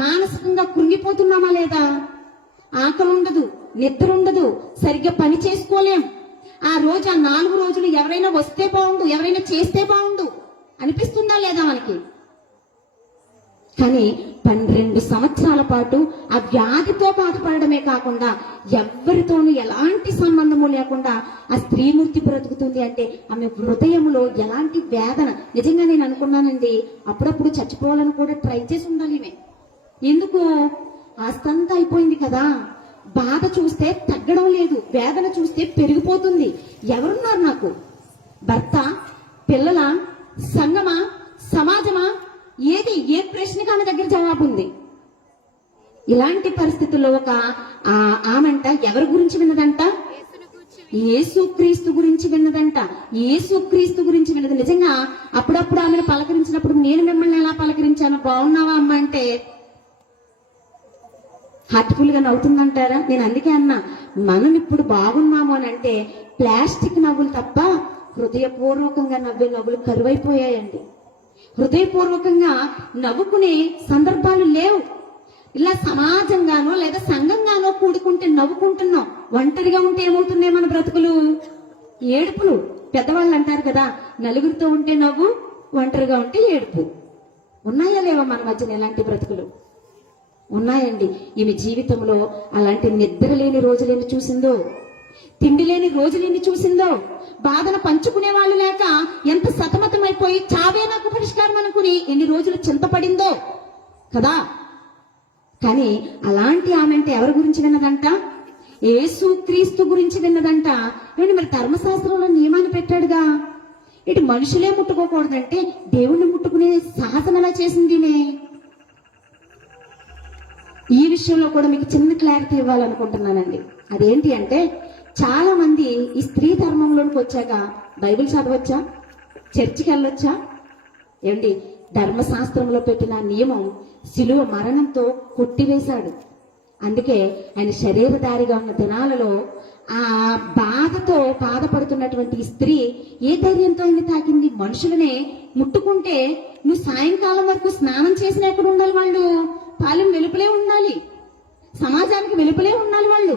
మానసికంగా కృంగిపోతున్నామా లేదా? ఆకలి ఉండదు, నిద్ర ఉండదు, సరిగ్గా పని చేసుకోలేం. ఆ రోజు, ఆ 4 రోజులు ఎవరైనా వస్తే బాగుండు, ఎవరైనా చేస్తే బాగుండు అనిపిస్తుందా లేదా మనకి? కానీ 12 సంవత్సరాల పాటు ఆ వ్యాధితో బాధపడమే కాకుండా ఎవరితోనూ ఎలాంటి సంబంధము లేకుండా ఆ స్త్రీమూర్తి బ్రతుకుతుంది. అంటే ఆమె హృదయంలో ఎలాంటి వేదన. నిజంగా నేను అనుకున్నానండి, అప్పుడప్పుడు చచ్చిపోవాలని కూడా ట్రై చేసి ఉండాలి ఈమె. ఎందుకు? ఆస్తంతా అయిపోయింది కదా, బాధ చూస్తే తగ్గడం లేదు, వేదన చూస్తే పెరిగిపోతుంది. ఎవరున్నారు నాకు? భర్త, పిల్లల, సంఘమా, సమాజమా? ఏది? ఏ ప్రశ్నకు ఆమె దగ్గర జవాబు ఉంది? ఇలాంటి పరిస్థితుల్లో ఒక ఆమెంట ఎవరి గురించి విన్నదంట? యేసుక్రీస్తు గురించి విన్నదంట. యేసుక్రీస్తు గురించి విన్నది. నిజంగా అప్పుడప్పుడు ఆమెను పలకరించినప్పుడు, నేను మిమ్మల్ని ఎలా పలకరించాను, బాగున్నావా అమ్మ అంటే హార్ట్ఫుల్ గా నవ్వుతుందంటారా? నేను అందుకే అన్నా, మనం ఇప్పుడు బాగున్నాము అని అంటే ప్లాస్టిక్ నవ్వులు తప్ప హృదయపూర్వకంగా నవ్వే నవ్వులు కరువైపోయాయండి. హృదయపూర్వకంగా నవ్వుకునే సందర్భాలు లేవు. ఇలా సమాజంగానో లేదా సంఘంగానో కూడుకుంటే నవ్వుకుంటున్నాం. ఒంటరిగా ఉంటే ఏమవుతున్నాయి మన బ్రతుకులు? ఏడుపులు. పెద్దవాళ్ళు అంటారు కదా, నలుగురితో ఉంటే నవ్వు, ఒంటరిగా ఉంటే ఏడుపు. ఉన్నాయా లేవా మన మధ్యన ఎలాంటి బ్రతుకులు? ఉన్నాయండి. ఈమె జీవితంలో అలాంటి నిద్ర లేని రోజులేని చూసిందో, తిండి లేని రోజులేని చూసిందో, బాధను పంచుకునే వాళ్ళు లేక ఎంత సతమతమైపోయి చావే నాకు పరిష్కారం అనుకుని ఎన్ని రోజులు చింతపడిందో కదా. కానీ అలాంటి ఆమె అంటే ఎవరి గురించి విన్నదంట? యేసుక్రీస్తు గురించి విన్నదంట. ఏమండి, మరి ధర్మశాస్త్రంలో నియమాన్ని పెట్టాడుగా, ఇటు మనుషులే ముట్టుకోకూడదంటే దేవుణ్ణి ముట్టుకునే సాహసం ఎలా చేసింది? ఈ విషయంలో కూడా మీకు చిన్న క్లారిటీ ఇవ్వాలనుకుంటున్నానండి. అదేంటి అంటే, చాలా మంది ఈ స్త్రీ ధర్మంలోకి వచ్చాక బైబిల్ చదవచ్చా, చర్చికి వెళ్ళొచ్చా? ఏమండి, ధర్మశాస్త్రంలో పెట్టిన నియమం శిలువ మరణంతో కొట్టివేశాడు. అందుకే ఆయన శరీరధారిగా ఉన్న దినాలలో ఆ బాధతో బాధపడుతున్నటువంటి ఈ స్త్రీ ఏ ధైర్యంతో ఆయన తాకింది? మనుషులనే ముట్టుకుంటే నువ్వు సాయంకాలం వరకు స్నానం చేసిన ఎక్కడ ఉండాలి? వాళ్ళు పాలెం వెలుపలే ఉండాలి, సమాజానికి వెలుపలే ఉండాలి వాళ్ళు.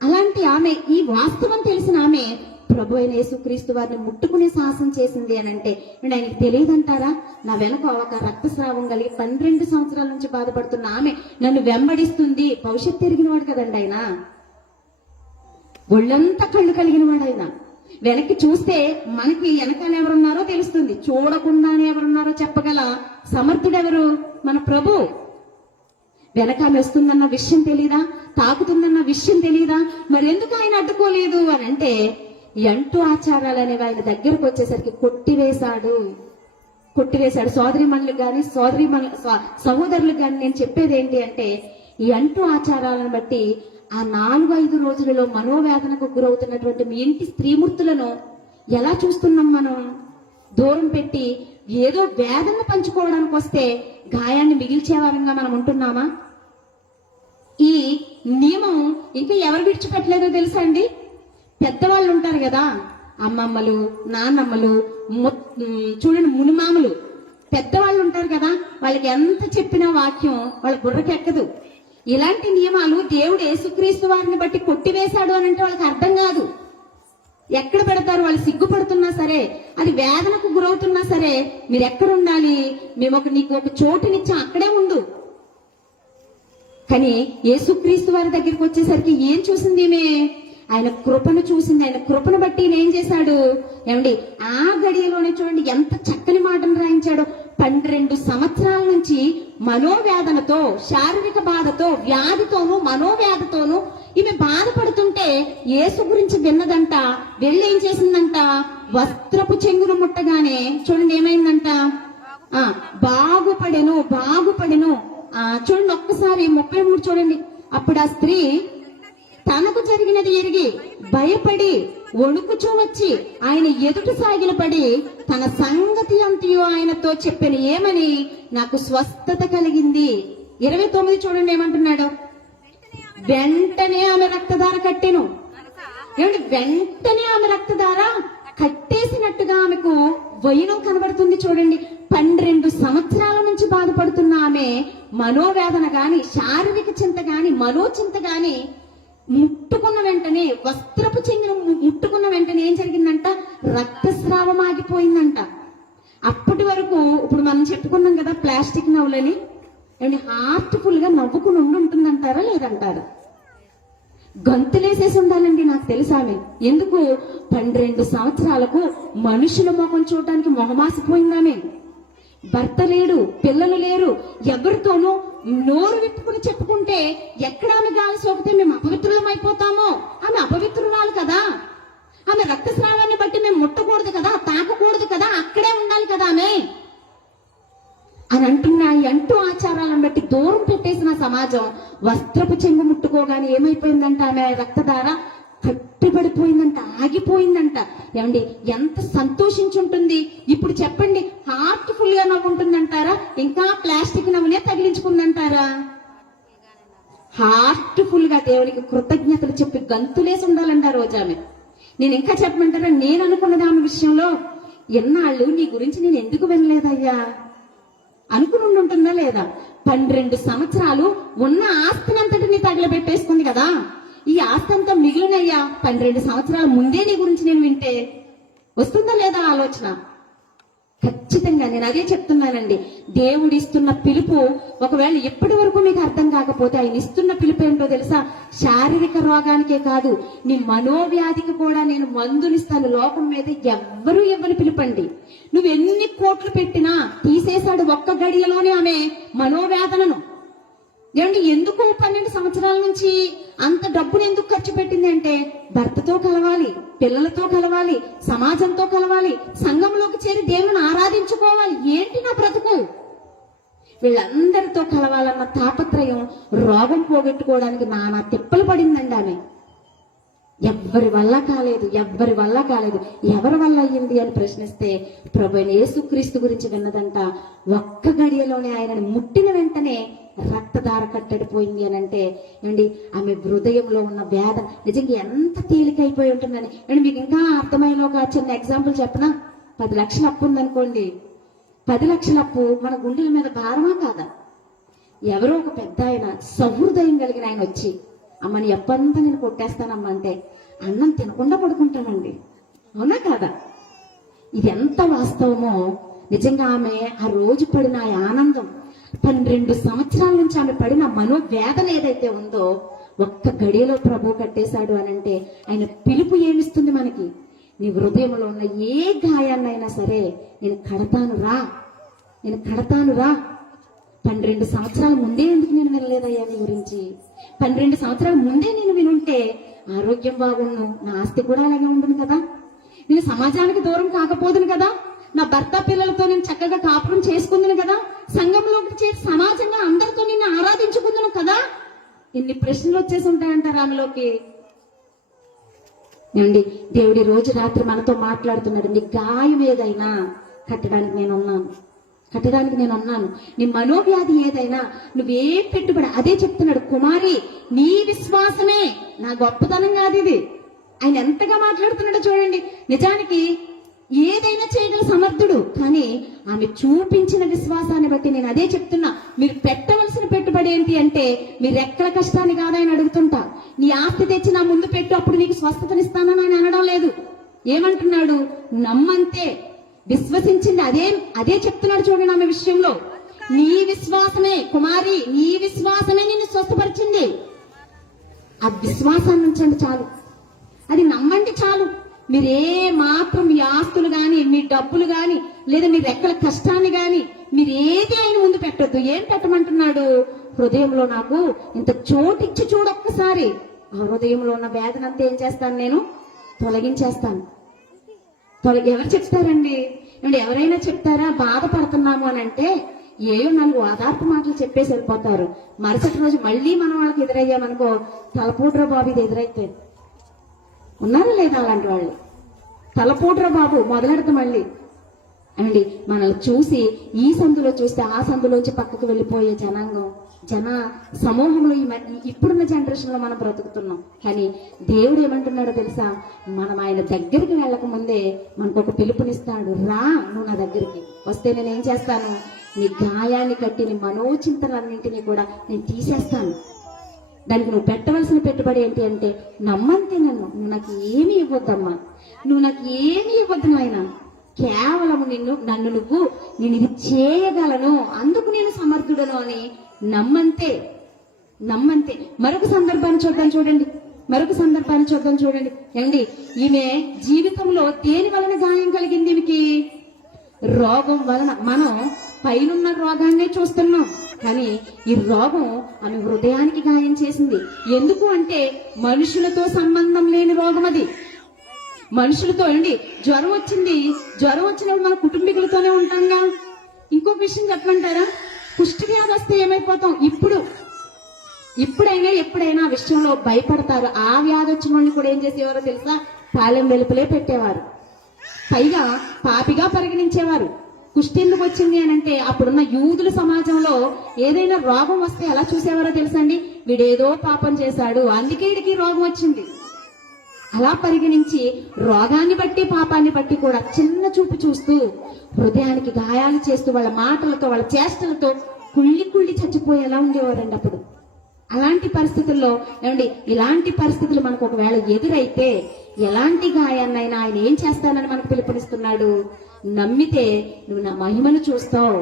అలాంటి ఆమె, ఈ వాస్తవం తెలిసిన ఆమె ప్రభు అయిన యేసుక్రీస్తు వారిని ముట్టుకునే సాహసం చేసింది అని అంటే ఆయనకి తెలియదంటారా? నా వెనక ఒక రక్తస్రావం కలిగి 12 సంవత్సరాల నుంచి బాధపడుతున్న ఆమె నన్ను వెంబడిస్తుంది. భవిష్యత్తు తిరిగిన వాడు కదండి ఆయన, ఒళ్ళంతా కళ్ళు కలిగిన వాడు ఆయన. వెనక్కి చూస్తే మనకి వెనకాల ఎవరున్నారో తెలుస్తుంది, చూడకుండానే ఎవరున్నారో చెప్పగల సమర్థుడెవరు? మన ప్రభు. వెనకాల వస్తుందన్న విషయం తెలీదా? తాకుతుందన్న విషయం తెలీదా? మరి ఎందుకు ఆయన అడ్డుకోలేదు అని అంటే, ఈ అంటు ఆచారాలు అనేవి ఆయన దగ్గరకు వచ్చేసరికి కొట్టివేశాడు. సోదరిమణులకు కానీ సహోదరులకు కానీ నేను చెప్పేది ఏంటి అంటే, ఈ అంటు ఆచారాలను బట్టి ఆ 4-5 రోజులలో మనోవేదనకు గురవుతున్నటువంటి మీ ఇంటి స్త్రీమూర్తులను ఎలా చూస్తున్నాం మనం? దూరం పెట్టి ఏదో వేదన పంచుకోవడానికి వస్తే గాయాన్ని మిగిల్చే వారంగా మనం ఉంటున్నామా? ఈ నియమం ఇంకా ఎవరు విడిచిపెట్టలేదో తెలుసా అండి? పెద్దవాళ్ళు ఉంటారు కదా, అమ్మమ్మలు, నాన్నమ్మలు, చూడండి మునిమామలు, పెద్దవాళ్ళు ఉంటారు కదా, వాళ్ళకి ఎంత చెప్పినా వాక్యం వాళ్ళ బుర్రకెక్కదు. ఇలాంటి నియమాలు దేవుడు యేసుక్రీస్తు వారిని బట్టి కొట్టివేశాడు అని అంటే వాళ్ళకి అర్థం కాదు. ఎక్కడ పెడతారు? వాళ్ళు సిగ్గుపడుతున్నా సరే, అది వేదనకు గురవుతున్నా సరే, మీరు ఎక్కడ ఉండాలి? మేము నీకు ఒక చోటునిచ్చాం, అక్కడే ఉండు. కానీ యేసుక్రీస్తు వారి దగ్గరికి వచ్చేసరికి ఏం చూసింది? ఆయన కృపను చూసింది. ఆయన కృపను బట్టి ఏం చేశాడు? ఏమండి, ఆ గడియలోనే చూడండి ఎంత చక్కని మాటను రాయించాడు. 12 సంవత్సరాల నుంచి మనోవేదనతో, శారీరక బాధతో, వ్యాధితోనూ మనోవ్యాధితోనూ ఈమె బాధపడుతుంటే యేసు గురించి విన్నదంట. వెళ్ళి ఏం చేసిందంట? వస్త్రపు చెంగును ముట్టగానే చూడండి ఏమైందంట? బాగుపడెను. చూడండి ఒక్కసారి 33 చూడండి. అప్పుడు ఆ స్త్రీ తనకు జరిగినది ఎరిగి భయపడి వణుకుచూ వచ్చి ఆయన ఎదుట సాగిలపడి తన సంగతి అంతయో ఆయనతో చెప్పిన ఏమని? నాకు స్వస్థత కలిగింది. 29 చూడండి ఏమంటున్నాడు? వెంటనే ఆమె రక్తధార కట్టెను. ఏమంటే వెంటనే ఆమె రక్తధార కట్టేసినట్టుగా ఆమెకు వైనం కనబడుతుంది. చూడండి, 12 సంవత్సరాల నుంచి బాధపడుతున్న ఆమె మనోవేదన గాని, శారీరక చింత గాని, మనోచింత గాని ముట్టుకున్న వెంటనే, వస్త్రపు చెంగును ముట్టుకున్న వెంటనే ఏం జరిగిందంట? రక్తస్రావం ఆగిపోయిందంట. అప్పటి వరకు ఇప్పుడు మనం చెప్పుకున్నాం కదా ప్లాస్టిక్ నవ్వులని, ఏమంటే హార్ట్ఫుల్ గా నవ్వుకుని ఉంటుందంటారా లేదంటారా? గంతులేసేసి ఉండాలండి. నాకు తెలుసు ఆమె ఎందుకు 12 సంవత్సరాలకు మనుషుల ముఖం చూడటానికి మొహమాసిపోయిందామె. భర్త లేడు, పిల్లలు లేరు, ఎవరితోనూ నోరు విప్పుకుని చెప్పుకుంటే ఎక్కడ ఆమె గాలి సోకితే మేము అపవిత్రులం అయిపోతామో. ఆమె అపవిత్రురాలు కదా, ఆమె రక్తస్రావాన్ని బట్టి మేము ముట్టకూడదు కదా, తాకకూడదు కదా, అక్కడే ఉండాలి కదా ఆమె అని అంటున్నా. ఈ అంటూ ఆచారాలను బట్టి దూరం పెట్టేసిన సమాజం వస్త్రపు చెంగు ముట్టుకోగానే ఏమైపోయిందంట? ఆమె రక్తధార కట్టిపడిపోయిందంట, ఆగిపోయిందంట. ఏమండి, ఎంత సంతోషించుంటుంది ఇప్పుడు చెప్పండి? హార్ట్ఫుల్ గా నవ్వుంటుందంటారా, ఇంకా ప్లాస్టిక్ నవ్వునే తగిలించుకుందంటారా? హార్ట్ఫుల్ గా దేవునికి కృతజ్ఞతలు చెప్పి గంతులేసి ఉండాలంట రోజు ఆమె. నేను ఇంకా చెప్పమంటారా? నేను అనుకున్నది ఆమె విషయంలో, ఎన్నాళ్ళు నీ గురించి నేను ఎందుకు వినలేదయ్యా అనుకుని ఉంటుందా లేదా? 12 సంవత్సరాలు ఉన్న ఆస్తినంతటిని తగలబెట్టేసుకుంది కదా. ఈ ఆస్తి అంతా మిగిలినయ్యా 12 సంవత్సరాల ముందే నీ గురించి నేను వింటే వస్తుందా లేదా ఆలోచన? ఖచ్చితంగా నేను అదే చెప్తున్నానండి. దేవుడు ఇస్తున్న పిలుపు ఒకవేళ ఎప్పటి వరకు మీకు అర్థం కాకపోతే, ఆయన ఇస్తున్న పిలుపు ఏంటో తెలుసా? శారీరక రోగానికే కాదు, నీ మనోవ్యాధికి కూడా నేను మందునిస్తాను. లోకం మీద ఎవ్వరూ ఇవ్వని పిలుపండి. నువ్వు ఎన్ని కోట్లు పెట్టినా తీసేశాడు ఒక్క గడియలోనే ఆమె మనోవేదనను. ఏమండి ఎందుకు 12 సంవత్సరాల నుంచి అంత డబ్బును ఎందుకు ఖర్చు పెట్టింది అంటే భర్తతో కలవాలి, పిల్లలతో కలవాలి, సమాజంతో కలవాలి, సంఘంలోకి చేరి దేవుని ఆరాధించుకోవాలి. ఏంటి నా బ్రతుకు? వీళ్ళందరితో కలవాలన్న తాపత్రయం రోగం పోగొట్టుకోవడానికి నానా తిప్పలు పడిందండి ఆమె. ఎవ్వరి వల్ల కాలేదు. ఎవరి వల్ల అయ్యింది అని ప్రశ్నిస్తే ప్రభువైన యేసుక్రీస్తు గురించి విన్నదంట. ఒక్క గడియలోనే ఆయనని ముట్టిన వెంటనే రక్తధార కట్టడిపోయింది అని అంటే ఏమండి ఆమె హృదయంలో ఉన్న వేదన నిజంగా ఎంత తేలికైపోయి ఉంటుందని. అండి మీకు ఇంకా అర్థమైన ఒక చిన్న ఎగ్జాంపుల్ చెప్పనా? 10 లక్షల అప్పు ఉందనుకోండి. 10 లక్షల అప్పు మన గుండెల మీద భారమా కాదా? ఎవరో ఒక పెద్ద ఆయన సహృదయం కలిగిన ఆయన వచ్చి అమ్మని ఎప్పంతా నేను కొట్టేస్తానమ్మా అంటే అన్నం తినకుండా పడుకుంటానండి. అవునా కాదా? ఇది ఎంత వాస్తవమో నిజంగా ఆమె ఆ రోజు పడిన ఆ ఆనందం, 12 సంవత్సరాల నుంచి ఆమె పడిన మనోవేదన ఏదైతే ఉందో ఒక్క గడియలో ప్రభు కట్టేశాడు అని అంటే ఆయన పిలుపు ఏమిస్తుంది మనకి? నీ హృదయంలో ఉన్న ఏ గాయాన్నైనా సరే నేను కడతాను రా. 12 సంవత్సరాల ముందే ఎందుకు నేను వినలేదయ్యా నీ గురించి? 12 సంవత్సరాల ముందే నేను వినుంటే ఆరోగ్యం బాగుండు, నా ఆస్తి కూడా అలాగే ఉండును కదా, నేను సమాజానికి దూరం కాకపోదును కదా, నా భర్త పిల్లలతో నేను చక్కగా కాపురం చేసుకుందును కదా, సంఘంలోకి చేసి సమాజంగా అందరితో నిన్ను ఆరాధించుకుందును కదా. ఇన్ని ప్రశ్నలు వచ్చేసి ఉంటాయంటారు ఆమెలోకి. ఏమండి దేవుడి రోజు రాత్రి మనతో మాట్లాడుతున్నాడు. నీ గాయం ఏదైనా కట్టడానికి నేను ఉన్నాను. నీ మనోవ్యాధి ఏదైనా నువ్వే పెట్టుబడి అదే చెప్తున్నాడు. కుమారి నీ విశ్వాసమే, నా గొప్పతనం కాదు ఇది. ఆయన ఎంతగా మాట్లాడుతున్నాడో చూడండి. నిజానికి ఏదైనా చేయగల సమర్థుడు, కానీ ఆమె చూపించిన విశ్వాసాన్ని బట్టి నేను అదే చెప్తున్నా. మీరు పెట్టవలసిన పెట్టుబడి ఏంటి అంటే మీరు ఎక్కడ కష్టాన్ని కాదని అడుగుతుంటా. నీ ఆస్తి తెచ్చి నా ముందు పెట్టు, అప్పుడు నీకు స్వస్థతనిస్తానని ఆయన అనడం లేదు. ఏమంటున్నాడు? నమ్మంతే, విశ్వసించింది అదే చెప్తున్నాడు చూడండి. ఆమె విషయంలో నీ విశ్వాసమే కుమారి, నీ విశ్వాసమే నిన్ను స్వస్థపరిచింది. ఆ విశ్వాసాన్ని ఉంచండి చాలు, అది నమ్మండి చాలు. మీరే మాత్రం మీ ఆస్తులు గాని, మీ డబ్బులు గాని, లేదా మీ రెక్కల కష్టాన్ని గాని మీరు ఏది ఆయన ముందు పెట్టొద్దు. ఏం పెట్టమంటున్నాడు? హృదయంలో నాకు ఇంత చోటిచ్చి చూడొక్కసారి. ఆ హృదయంలో ఉన్న వేదన అంతా ఏం చేస్తాను? నేను తొలగించేస్తాను. ఎవరు చెప్తారండి? ఎవరైనా చెప్తారా? బాధపడుతున్నాము అని అంటే ఏయో 4 ఆధార్పు మాటలు చెప్పేసి వెళ్ళిపోతారు. మరుసటి రోజు మళ్ళీ మనం వాళ్ళకి ఎదురయ్యామనుకో, తలపోట్రా బాబు ఇది ఎదురైతే. ఉన్నారా లేదా అలాంటి వాళ్ళు? తలపోట్రా బాబు మొదలెడతాం మళ్ళీ. అండి మనల్ని చూసి ఈ సందులో చూస్తే ఆ సందులోంచి పక్కకు వెళ్ళిపోయే జన సమూహంలో ఇప్పుడున్న జనరేషన్ లో మనం బ్రతుకుతున్నాం. కానీ దేవుడు ఏమంటున్నాడో తెలుసా? మనం ఆయన దగ్గరికి వెళ్ళక ముందే మనకు ఒక పిలుపునిస్తాడు. రా, నువ్వు నా దగ్గరికి వస్తే నేనేం చేస్తాను? నీ గాయాన్ని కట్టి నీ మనోచింతలన్నింటినీ కూడా నేను తీసేస్తాను. దానికి నువ్వు పెట్టవలసిన పెట్టుబడి ఏంటి అంటే నమ్మంతే. నువ్వు నాకు ఏమి ఇవ్వద్దమ్మా, నువ్వు నాకు ఏమి ఇవ్వద్దు నాయన, కేవలం నన్ను నేను ఇది చేయగలను, అందుకు నేను సమర్థుడను అని నమ్మంతే. మరొక సందర్భాన్ని చూద్దాం చూడండి. ఏండి ఈమె జీవితంలో దేని వలన గాయం కలిగింది? ఈమెకి రోగం వలన. మనం పైనున్న రోగాన్నే చూస్తున్నాం, కానీ ఈ రోగం ఆమె హృదయానికి గాయం చేసింది. ఎందుకు అంటే మనుషులతో సంబంధం లేని రోగం అది. మనుషులతో జ్వరం వచ్చినప్పుడు మన కుటుంబీకులతోనే ఉంటాంగా. ఇంకొక విషయం చెప్పమంటారా? కుష్టి వ్యాధి వస్తే ఏమైపోతాం? ఎప్పుడైనా ఆ విషయంలో భయపడతారు. ఆ వ్యాధి వచ్చిన వాళ్ళని కూడా ఏం చేసేవారో తెలుసా? పాలెం వెలుపలే పెట్టేవారు, పైగా పాపిగా పరిగణించేవారు. కుష్టి ఎందుకు వచ్చింది అని అంటే అప్పుడున్న యూదుల సమాజంలో ఏదైనా రోగం వస్తే ఎలా చూసేవారో తెలుసండి? వీడేదో పాపం చేశాడు అందుకే వీడికి రోగం వచ్చింది. అలా పరిగణించి రోగాన్ని బట్టి పాపాన్ని బట్టి కూడా చిన్న చూపు చూస్తూ హృదయానికి గాయాలు చేస్తూ వాళ్ళ మాటలతో వాళ్ళ చేష్టలతో కుళ్ళి చచ్చిపోయేలా ఉండేవారండి అప్పుడు. అలాంటి పరిస్థితుల్లో ఇలాంటి పరిస్థితులు మనకు ఒకవేళ ఎదురైతే ఎలాంటి గాయాన్నైనా ఆయన ఏం చేస్తానని మనకు పిలుపునిస్తున్నాడు? నమ్మితే నువ్వు నా మహిమను చూస్తావు,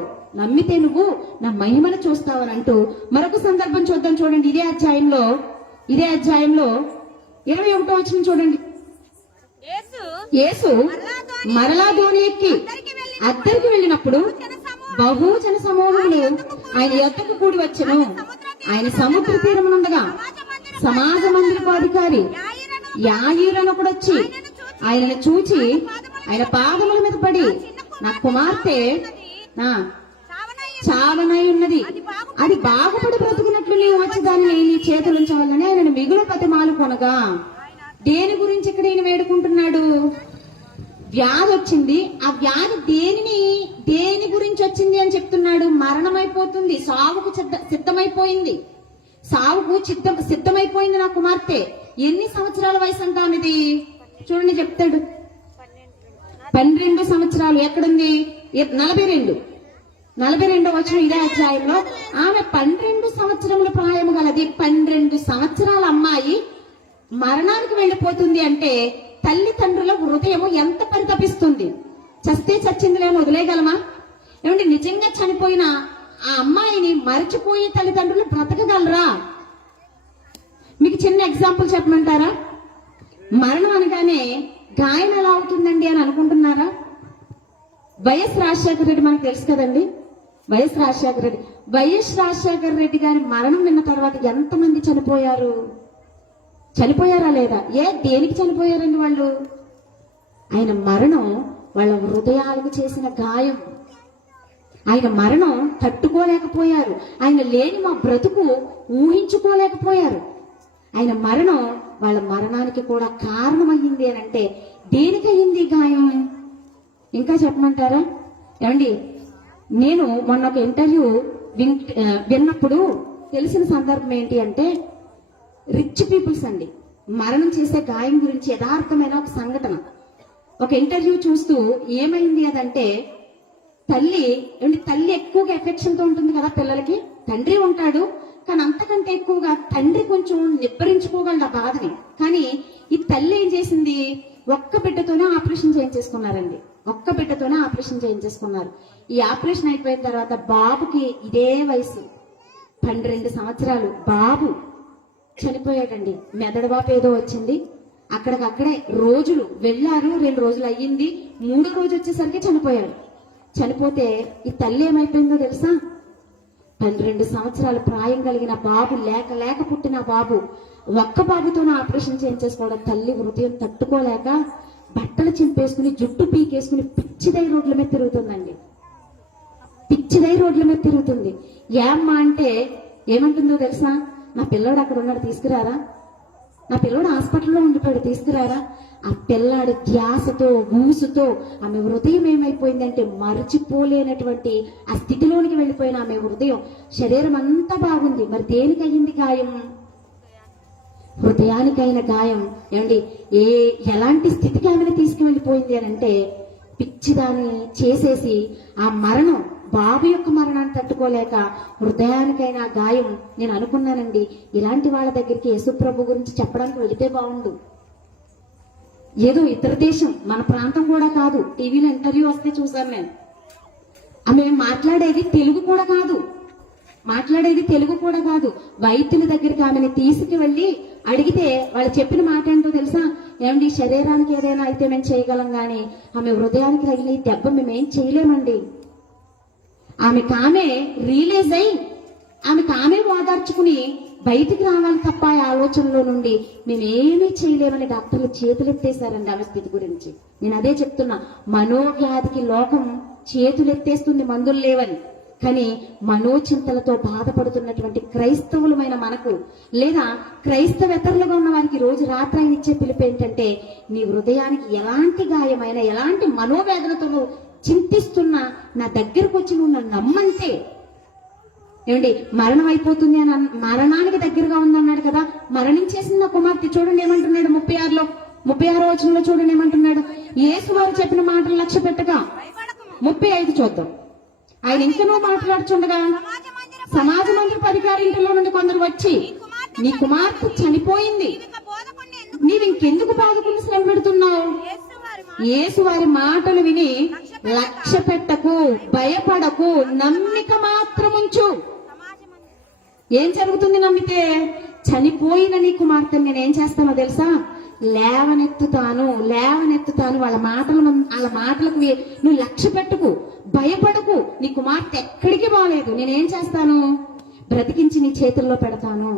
నువ్వు నా మహిమను చూస్తావు అని అంటూ మరొక సందర్భం చూడండి. ఇదే అధ్యాయంలో 21వ వచనం చూడండి. యేసు మరలా దోణి ఎక్కి అద్దరికి వెళ్ళినప్పుడు బహుజన సమూహములు ఆయన యొద్దకు కూడి వచ్చెను. ఆయన సముద్ర తీరమునుండగా సమాజ మందిరపు అధికారి యాయీరను కూడా వచ్చి ఆయనను చూచి ఆయన పాదముల మీద పడి, నా కుమార్తె చావనై ఉన్నది, అది బాగుపడి బ్రతుకున్నట్లు నీవు వచ్చి దానిని నీ చేతులుంచవాలని ఆయనను మిగులు బతిమాలు కొనగా. దేని గురించి ఇక్కడ ఈయన వేడుకుంటున్నాడు? వ్యాధి వచ్చింది. ఆ వ్యాధి దేని గురించి వచ్చింది అని చెప్తున్నాడు. మరణమైపోతుంది, సావుకు సిద్ధమైపోయింది, సిద్ధమైపోయింది నా కుమార్తె. ఎన్ని సంవత్సరాల వయసు అంట ఆమెది? చూడండి చెప్తాడు, 12 సంవత్సరాలు. ఎక్కడుంది? 42 వచ్చిన ఇదే అధ్యాయంలో ఆమె 12 సంవత్సరముల ప్రాయము గలది. 12 సంవత్సరాల అమ్మాయి మరణానికి వెళ్ళిపోతుంది అంటే తల్లిదండ్రుల హృదయం ఎంత పరితపిస్తుంది. చస్తే చచ్చిందిలేమో వదిలేయగలమా? ఏమంటే నిజంగా చనిపోయిన ఆ అమ్మాయిని మరచిపోయే తల్లిదండ్రులు బ్రతకగలరా? మీకు చిన్న ఎగ్జాంపుల్ చెప్పమంటారా? మరణం అనగానే గాయం ఎలా అవుతుందండి అని అనుకుంటున్నారా? వైఎస్ రాజశేఖర రెడ్డి మనకు తెలుసు కదండి. వైఎస్ రాజశేఖర రెడ్డి గారి మరణం విన్న తర్వాత ఎంతమంది చనిపోయారా లేదా? దేనికి చనిపోయారండి వాళ్ళు? ఆయన మరణం వాళ్ళ హృదయాలకు చేసిన గాయం. ఆయన మరణం తట్టుకోలేకపోయారు. ఆయన లేని మా బ్రతుకు ఊహించుకోలేకపోయారు. ఆయన మరణం వాళ్ళ మరణానికి కూడా కారణమయ్యింది అని అంటే దేనికయ్యింది గాయం? ఇంకా చెప్పమంటారా? ఏమండి, నేను మొన్న ఒక ఇంటర్వ్యూ విన్నప్పుడు తెలిసిన సందర్భం ఏంటి అంటే, రిచ్ పీపుల్స్ అండి మరణం చేసే గాయం గురించి యథార్థమైన ఒక సంఘటన. ఒక ఇంటర్వ్యూ చూస్తూ ఏమైంది అదంటే, తల్లి ఎక్కువగా ఎఫెక్షన్ తో ఉంటుంది కదా పిల్లలకి. తండ్రి ఉంటాడు, కానీ అంతకంటే ఎక్కువగా తండ్రి కొంచెం నిబ్బరించుకోగలడు ఆ బాధని. కానీ ఈ తల్లి ఏం చేసింది? ఒక్క బిడ్డతోనే ఆపరేషన్ చేయించేసుకున్నారండి. ఈ ఆపరేషన్ అయిపోయిన తర్వాత బాబుకి ఇదే వయసు 12 సంవత్సరాలు. బాబు చనిపోయాడండి. మెదడు వాపు ఏదో వచ్చింది. అక్కడికక్కడే రోజులు వెళ్ళారు. 2 రోజులు అయ్యింది. 3వ రోజు వచ్చేసరికి చనిపోయాడు. చనిపోతే ఈ తల్లి ఏమైపోయిందో తెలుసా? 12 సంవత్సరాల ప్రాయం కలిగిన బాబు, లేక పుట్టిన బాబు, ఒక్క బాబుతోనే ఆపరేషన్ చేయించేసుకోవడం. తల్లి హృదయం తట్టుకోలేక బట్టలు చింపేసుకుని, జుట్టు పీకేసుకుని పిచ్చిదై రోడ్ల మీద తిరుగుతుంది. ఏమ్మా అంటే ఏమంటుందో తెలుసా? నా పిల్లోడు అక్కడ ఉన్నాడు, తీసుకురారా. నా పిల్లోడు హాస్పిటల్లో ఉండిపోయాడు, తీసుకురారా. ఆ పిల్లాడి ధ్యాసతో, ఊసుతో ఆమె హృదయం ఏమైపోయిందంటే మరచిపోలేనటువంటి ఆ స్థితిలోనికి వెళ్ళిపోయిన ఆమె హృదయం. శరీరం అంతా బాగుంది, మరి దేనికి అయ్యింది గాయం? హృదయానికైన గాయం. ఏమండి, ఎలాంటి స్థితికి ఆమెను తీసుకువెళ్ళిపోయింది అని అంటే, పిచ్చిదాన్ని చేసేసి ఆ మరణం, బాబు యొక్క మరణాన్ని తట్టుకోలేక హృదయానికైనా గాయం. నేను అనుకున్నానండి, ఇలాంటి వాళ్ళ దగ్గరికి యేసుప్రభు గురించి చెప్పడానికి వెళితే బాగుండు. ఏదో ఇతర దేశం, మన ప్రాంతం కూడా కాదు. టీవీలో ఇంటర్వ్యూ వస్తే చూసాను నేను. ఆమె మాట్లాడేది తెలుగు కూడా కాదు. వైద్యుల దగ్గరికి ఆమెను తీసుకువెళ్ళి అడిగితే వాళ్ళు చెప్పిన మాట ఏంటో తెలుసా? ఏమండి, శరీరానికి ఏదైనా అయితే మేము చేయగలం, కానీ ఆమె హృదయానికి తగిన దెబ్బ మేమేం చేయలేమండి. ఆమె రియలైజ్ అయి ఆమె ఓదార్చుకుని బయటికి రావాలి తప్ప ఆ ఆలోచనలో నుండి మేమేమీ చేయలేమని డాక్టర్లు చేతులెత్తేశారండి ఆమె స్థితి గురించి. నేను అదే చెప్తున్నా, మనోవ్యాధికి లోకం చేతులెత్తేస్తుంది మందులు లేవని. కానీ మనోచింతలతో బాధపడుతున్నటువంటి క్రైస్తవులమైన మనకు, లేదా క్రైస్తవేతరులుగా ఉన్న వారికి రోజు రాత్రి ఆయన ఇచ్చే పిలుపు ఏంటంటే, నీ హృదయానికి ఎలాంటి గాయమైనా, ఎలాంటి మనోవేదనతో నువ్వు చింతిస్తున్నా నా దగ్గరకు వచ్చి నువ్వు నన్ను నమ్మంతే. ఏమండి, మరణం అయిపోతుంది అని, మరణానికి దగ్గరగా ఉందన్నాడు కదా. మరణించేసిన నా కుమార్తె చూడండి ఏమంటున్నాడు 36వ వచనంలో చూడండి ఏమంటున్నాడు? యేసు వారు చెప్పిన మాటలు లక్ష్య పెట్టగా 35 చూద్దాం. ఆయన ఇంకనూ మాట్లాడుచుండగా సమాజ మందిరపు అధికారి ఇంటిలో నుండి కొందరు వచ్చి, నీ కుమార్తె చనిపోయింది, నీవింకెందుకు బాధకుని శ్రమ పెడుతున్నావు? యేసు వారి మాటలు విని, లక్ష్య పెట్టకు, భయపడకు, నమ్మిక మాత్రముంచు. ఏం జరుగుతుంది నమ్మితే? చనిపోయిన నీ కుమార్తెను నేనేం చేస్తానో తెలుసా? లేవనెత్తుతాను. వాళ్ళ మాటలకు నువ్వు లక్ష్య పెట్టుకు, భయపడకు. నీ కుమార్తె ఎక్కడికి బాలేదు. నేనేం చేస్తాను? బ్రతికించి నీ చేతుల్లో పెడతాను.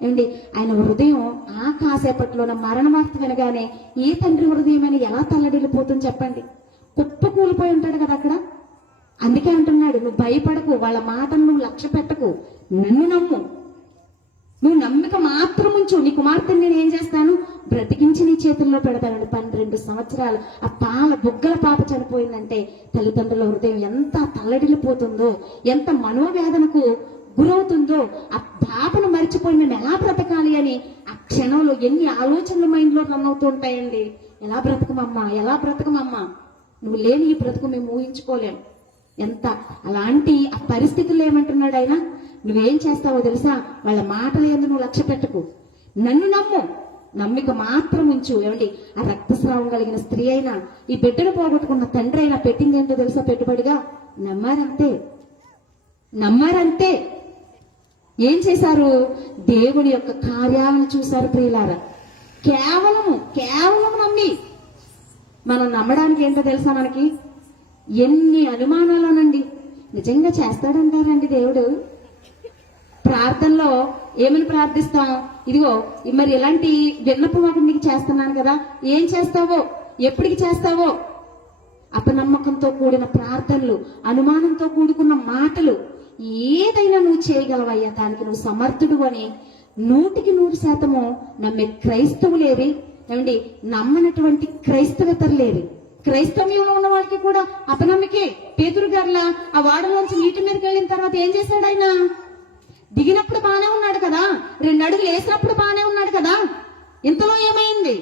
ఏమండి, ఆయన హృదయం ఆ కాసేపట్లోన మరణ వార్త వినగానే ఏ తండ్రి హృదయం అని ఎలా తల్లడిల్లిపోతుంది చెప్పండి? కుప్ప కూలిపోయి ఉంటాడు కదా అక్కడ. అందుకే అంటున్నాడు, నువ్వు భయపడకు, వాళ్ళ మాటను నువ్వు లక్ష్య పెట్టకు, నన్ను నమ్ము, నువ్వు నమ్మిక మాత్రం ఉంచు, నీ కుమార్తెని నేను ఏం చేస్తాను, బ్రతికించి నీ చేతుల్లో పెడతానండి. 12 సంవత్సరాలు ఆ పాల బుగ్గల పాప చనిపోయిందంటే తల్లిదండ్రుల హృదయం ఎంత తల్లడిల్లిపోతుందో, ఎంత మనోవేదనకు గురవుతుందో. ఆ పాపను మర్చిపోయి మేము ఎలా బ్రతకాలి అని ఆ క్షణంలో ఎన్ని ఆలోచనలు మైండ్లో రన్ అవుతూ ఉంటాయండి. ఎలా బ్రతకమమ్మా, ఎలా బ్రతకమమ్మా, నువ్వు లేని ఈ బ్రతుకు మేము ఊహించుకోలేం. ఎంత అలాంటి ఆ పరిస్థితుల్లో ఏమంటున్నాడు ఆయన, నువ్వేం చేస్తావో తెలుసా, వాళ్ళ మాటల యందు నువ్వు లక్ష్య పెట్టకు, నన్ను నమ్ము, నమ్మిక మాత్రం ఉంచు. ఏమండి, ఆ రక్తస్రావం కలిగిన స్త్రీ అయినా, ఈ బిడ్డను పోగొట్టుకున్న తండ్రి అయినా పెట్టింది ఏంటో తెలుసా పెట్టుబడిగా? నమ్మారంతే, నమ్మారంతే. ఏం చేశారు? దేవుడి యొక్క కార్యాలను చూశారు ప్రియులారా. కేవలము నమ్మి. మనం నమ్మడానికి ఏంటో తెలుసా, మనకి ఎన్ని అనుమానాలనండి. నిజంగా చేస్తాడంటారండి దేవుడు? ప్రార్థనలో ఏమని ప్రార్థిస్తాం? ఇదిగో మరి ఇలాంటి విన్నపం ఒకటి నీకు చేస్తున్నాను కదా, ఏం చేస్తావో, ఎప్పటికి చేస్తావో. అపనమ్మకంతో కూడిన ప్రార్థనలు, అనుమానంతో కూడుకున్న మాటలు, ఏదైనా నువ్వు చేయగలవయ్యా, దానికి నువ్వు సమర్థుడు అని 100% నమ్మే క్రైస్తవులేవి. ఏమండి, నమ్మనటువంటి క్రైస్తవేతరులేవి. క్రైస్తవ్యంలో ఉన్న వాళ్ళకి కూడా అపనమ్మికే. పేతురు గారిలా ఆ వాడలోంచి నీటి మీదకి వెళ్ళిన తర్వాత ఏం చేశాడు ఆయన? దిగినప్పుడు బానే ఉన్నాడు కదా, 2 అడుగులు వేసినప్పుడు బానే ఉన్నాడు కదా, ఇంతలో ఏమైంది?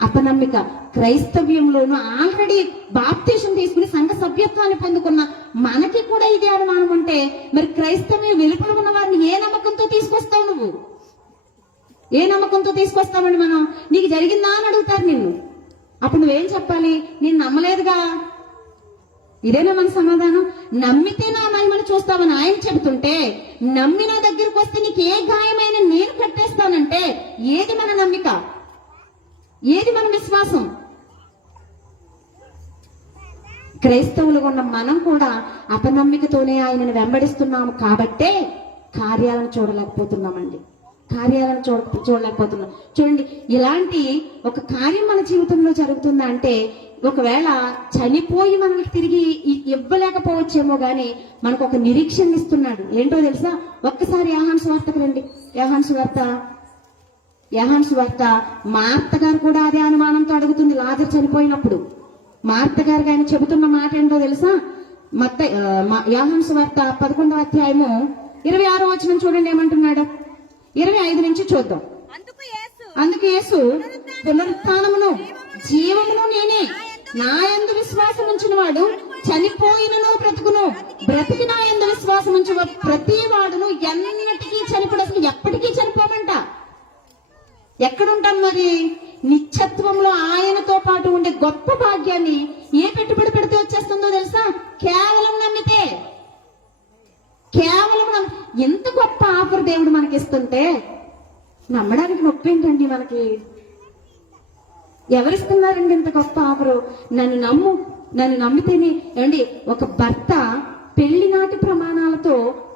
అపనమ్మిక. క్రైస్తవ్యంలోనూ ఆల్రెడీ బాప్తీసం తీసుకుని సంఘ సభ్యత్వాన్ని పొందుకున్న మనకి కూడా ఇదే అనుమానం ఉంటే, మరి క్రైస్తవ్యం వెలుపల ఉన్న వారిని ఏ నమ్మకంతో తీసుకొస్తావు నువ్వు? ఏ నమ్మకంతో తీసుకొస్తామండి మనం? నీకు జరిగిందా అని అడుగుతారు నిన్ను. అప్పుడు నువ్వేం చెప్పాలి? నేను నమ్మలేదుగా. ఇదేనా మన సమాధానం? నమ్మితే నా మహిమను చూస్తామని ఆయన చెబుతుంటే, నమ్మి నా దగ్గరకు వస్తే నీకు ఏ గాయమైన నేను కట్టేస్తానంటే, ఏది మన నమ్మిక? ఏది మన విశ్వాసం? క్రైస్తవులుగా ఉన్న మనం కూడా అపనమ్మికతోనే ఆయనను వెంబడిస్తున్నాము కాబట్టే కార్యాలను చూడలేకపోతున్నామండి. కార్యాలను చూడలేకపోతున్నాం. చూడండి, ఇలాంటి ఒక కార్యం మన జీవితంలో జరుగుతుందా అంటే, ఒకవేళ చనిపోయి మనకి తిరిగి ఇవ్వలేకపోవచ్చేమో గాని మనకు ఒక నిరీక్షణ ఇస్తున్నాడు. ఏంటో తెలుసా? ఒక్కసారి యోహాను సువార్తకు రండి. యోహాను సువార్త మార్త గారు కూడా అదే అనుమానంతో అడుగుతుంది లాజరు చనిపోయినప్పుడు. మార్త గారు ఆయన చెబుతున్న మాట ఏంటో తెలుసా? యోహాను సువార్త 11వ అధ్యాయము 26వ వచనం చూడండి ఏమంటున్నాడు. 25 నుంచి చూద్దాం. అందుకు యేసు, పునరుత్థానమును జీవమును నేనే, నా యందు విశ్వాసం ఉంచిన వాడు చనిపోయినను బ్రతుకును, బ్రతికి నా యందు విశ్వాసం ఉంచిన ప్రతి వాడును ఎన్నటికీ చనిపోడు. అసలు ఎప్పటికీ చనిపోమంట. ఎక్కడుంటాం మరి? నిత్యత్వంలో ఆయనతో పాటు ఉండే గొప్ప భాగ్యాన్ని ఏ పెట్టుబడి పెడితే వచ్చేస్తుందో తెలుసా? కేవలం నమ్మితే. కేవలం ఎంత గొప్ప ఆఫర్ దేవుడు మనకిస్తుంటే నమ్మడానికి నొప్పి ఏంటండి మనకి? ఎవరిస్తున్నారండి ఇంత గొప్ప ఆఫరు? నన్ను నమ్మితేనే. ఏమండి, ఒక భర్త పెళ్లి నాటి ప్రమాణాలతో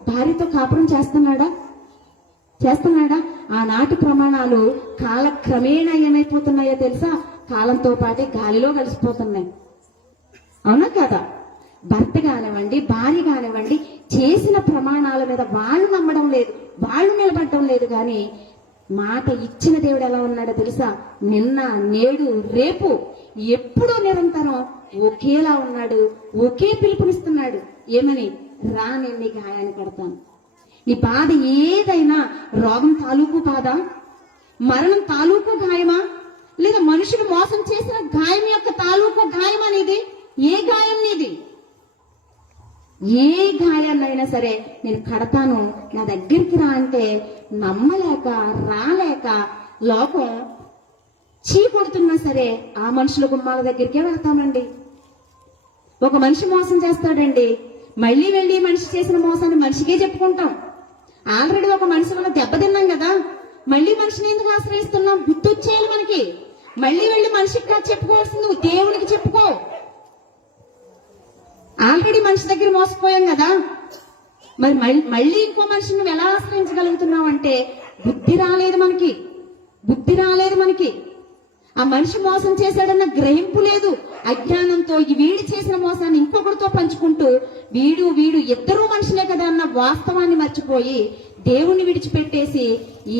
భార్యతో కాపురం చేస్తున్నాడా? ఆనాటి ప్రమాణాలు కాలక్రమేణా ఏమైపోతున్నాయో తెలుసా? కాలంతో పాటే గాలిలో కలిసిపోతున్నాయి. అవునా కదా? భర్త కానివ్వండి, భార్య కానివ్వండి, చేసిన ప్రమాణాల మీద వాళ్ళు నమ్మడం లేదు, వాళ్ళు నిలబడటం లేదు. కానీ మాట ఇచ్చిన దేవుడు ఎలా ఉన్నాడో తెలుసా? నిన్న, నేడు, రేపు ఎప్పుడూ నిరంతరం ఒకేలా ఉన్నాడు. ఒకే పిలుపునిస్తున్నాడు. ఏమని? రా, నేను నీ గాయాన్ని కడతాను. నీ బాధ ఏదైనా, రోగం తాలూకు బాధ, మరణం తాలూకు గాయమా, లేదా మనుషులు మోసం చేసిన గాయం యొక్క తాలూకు గాయమా నీది? ఏ గాయం నీది? ఏ గాయాన్నైనా సరే నేను కడతాను, నా దగ్గరికి రా అంటే నమ్మలేక, రాలేక, లోకం చీకొడుతున్నా సరే ఆ మనుషుల గుమ్మాల దగ్గరికే వెళ్తామండి. ఒక మనిషి మోసం చేస్తాడండి, మళ్ళీ వెళ్ళి మనిషి చేసిన మోసాన్ని మనిషికే చెప్పుకుంటాం. ఆల్రెడీ ఒక మనిషి వల్ల దెబ్బతిన్నాం కదా, మళ్ళీ మనిషిని ఎందుకు ఆశ్రయిస్తున్నాం? గుర్తొచ్చేయాలి మనకి. మళ్ళీ వెళ్ళి మనిషికి కాదు చెప్పుకోవాల్సింది, నువ్వు దేవునికి చెప్పుకో. ఆల్రెడీ మనిషి దగ్గర మోసపోయాం కదా, మరి మళ్ళీ ఇంకో మనిషిని నువ్వు ఎలా ఆశ్రయించగలుగుతున్నావు అంటే బుద్ధి రాలేదు మనకి. ఆ మనిషి మోసం చేశాడన్న గ్రహింపు లేదు. అజ్ఞానంతో వీడు చేసిన మోసాన్ని ఇంకొకరితో పంచుకుంటూ వీడు ఇద్దరు మనుషులే కదా అన్న వాస్తవాన్ని మర్చిపోయి దేవుణ్ణి విడిచిపెట్టేసి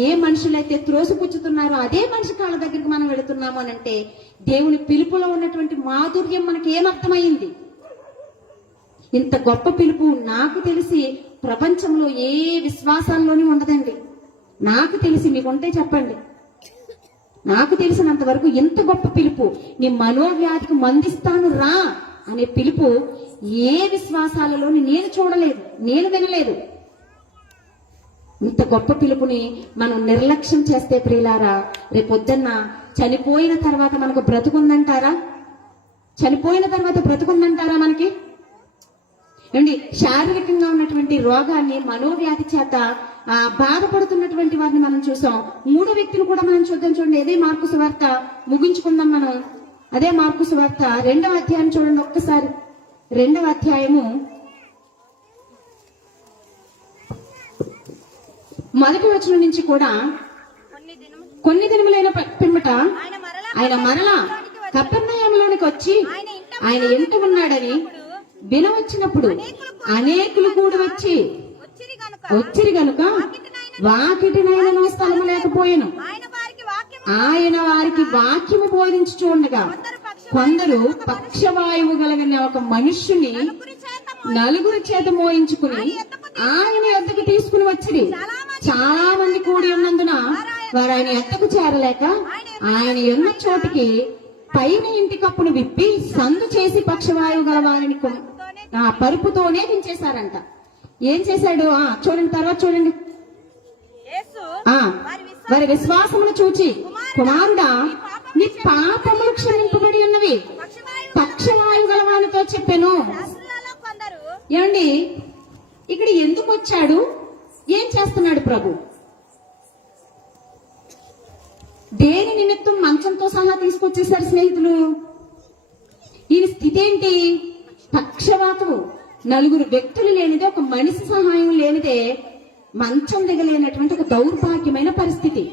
ఏ మనుషులైతే త్రోసిపుచ్చుతున్నారో అదే మనిషి కాళ్ళ దగ్గరికి మనం వెళుతున్నాము అని అంటే దేవుని పిలుపులో ఉన్నటువంటి మాధుర్యం మనకి ఏమర్థమైంది? ఇంత గొప్ప పిలుపు నాకు తెలిసి ప్రపంచంలో ఏ విశ్వాసాల్లోని ఉండదండి. నాకు తెలిసి మీకుంటే చెప్పండి. నాకు తెలిసినంత వరకు ఎంత గొప్ప పిలుపు, నీ మనోవ్యాధికి మందిస్తాను రా అనే పిలుపు ఏ విశ్వాసాలలోని నేను చూడలేదు, నేను వినలేదు. ఇంత గొప్ప పిలుపుని మనం నిర్లక్ష్యం చేస్తే ప్రియులారా, రేపొద్దున్న చనిపోయిన తర్వాత మనకు బ్రతుకుందంటారా? మనకి ఏమండి? శారీరకంగా ఉన్నటువంటి రోగాన్ని మనోవ్యాధి చేత బాధపడుతున్నటువంటి వారిని మనం చూసాం. మూడో వ్యక్తిని కూడా మనం చూడండి. అదే మార్కు సువార్త, ముగించుకుందాం మనం. అదే మార్కు సువార్త 2వ అధ్యాయం చూడండి ఒక్కసారి. 2వ అధ్యాయము 1వ వచనం నుంచి కూడా, కొన్ని దినములైన పిమ్మట ఆయన మరలా కపెర్నహూములోనికి వచ్చి ఆయన ఇంట ఉన్నాడని వినవచ్చినప్పుడు అనేకులు కూడి వచ్చిరి గనుక వాకిటినైనా స్థలము లేకపోయాను. ఆయన వారికి వాక్యము బోధించుచూ ఉండగా కొందరు పక్షవాయువు కలిగిన ఒక మనుష్యుని నలుగురి చేత మోయించుకుని ఆయన ఎద్దకు తీసుకుని వచ్చిరి. చాలా మంది కూడి ఉన్నందున వారు ఆయన ఎద్దకు చేరలేక ఆయన ఉన్న చోటికి పైన ఇంటి కప్పును విప్పి సందు చేసి పక్షవాయువు గల వారిని పరుపుతోనే దించేశారంట. ఏం చేశాడు? చూడండి, తర్వాత చూడండి. వారి విశ్వాసమును చూచి, కుమారుడా నీ పాపములు క్షమింపబడి ఉన్నవి పక్షవాయువు గల వారితో చెప్పాను. ఏమండి, ఇక్కడ ఎందుకు వచ్చాడు? ఏం చేస్తున్నాడు ప్రభు? దేని నిమిత్తం మంచంతో సహా తీసుకొచ్చేసారు స్నేహితులు. ఈ స్థితి ఏంటి? పక్షవాతము. నలుగురు వ్యక్తులు లేనిదే, ఒక మనిషి సహాయం లేనిదే మంచం దిగలేనటువంటి ఒక దౌర్భాగ్యమైన పరిస్థితి.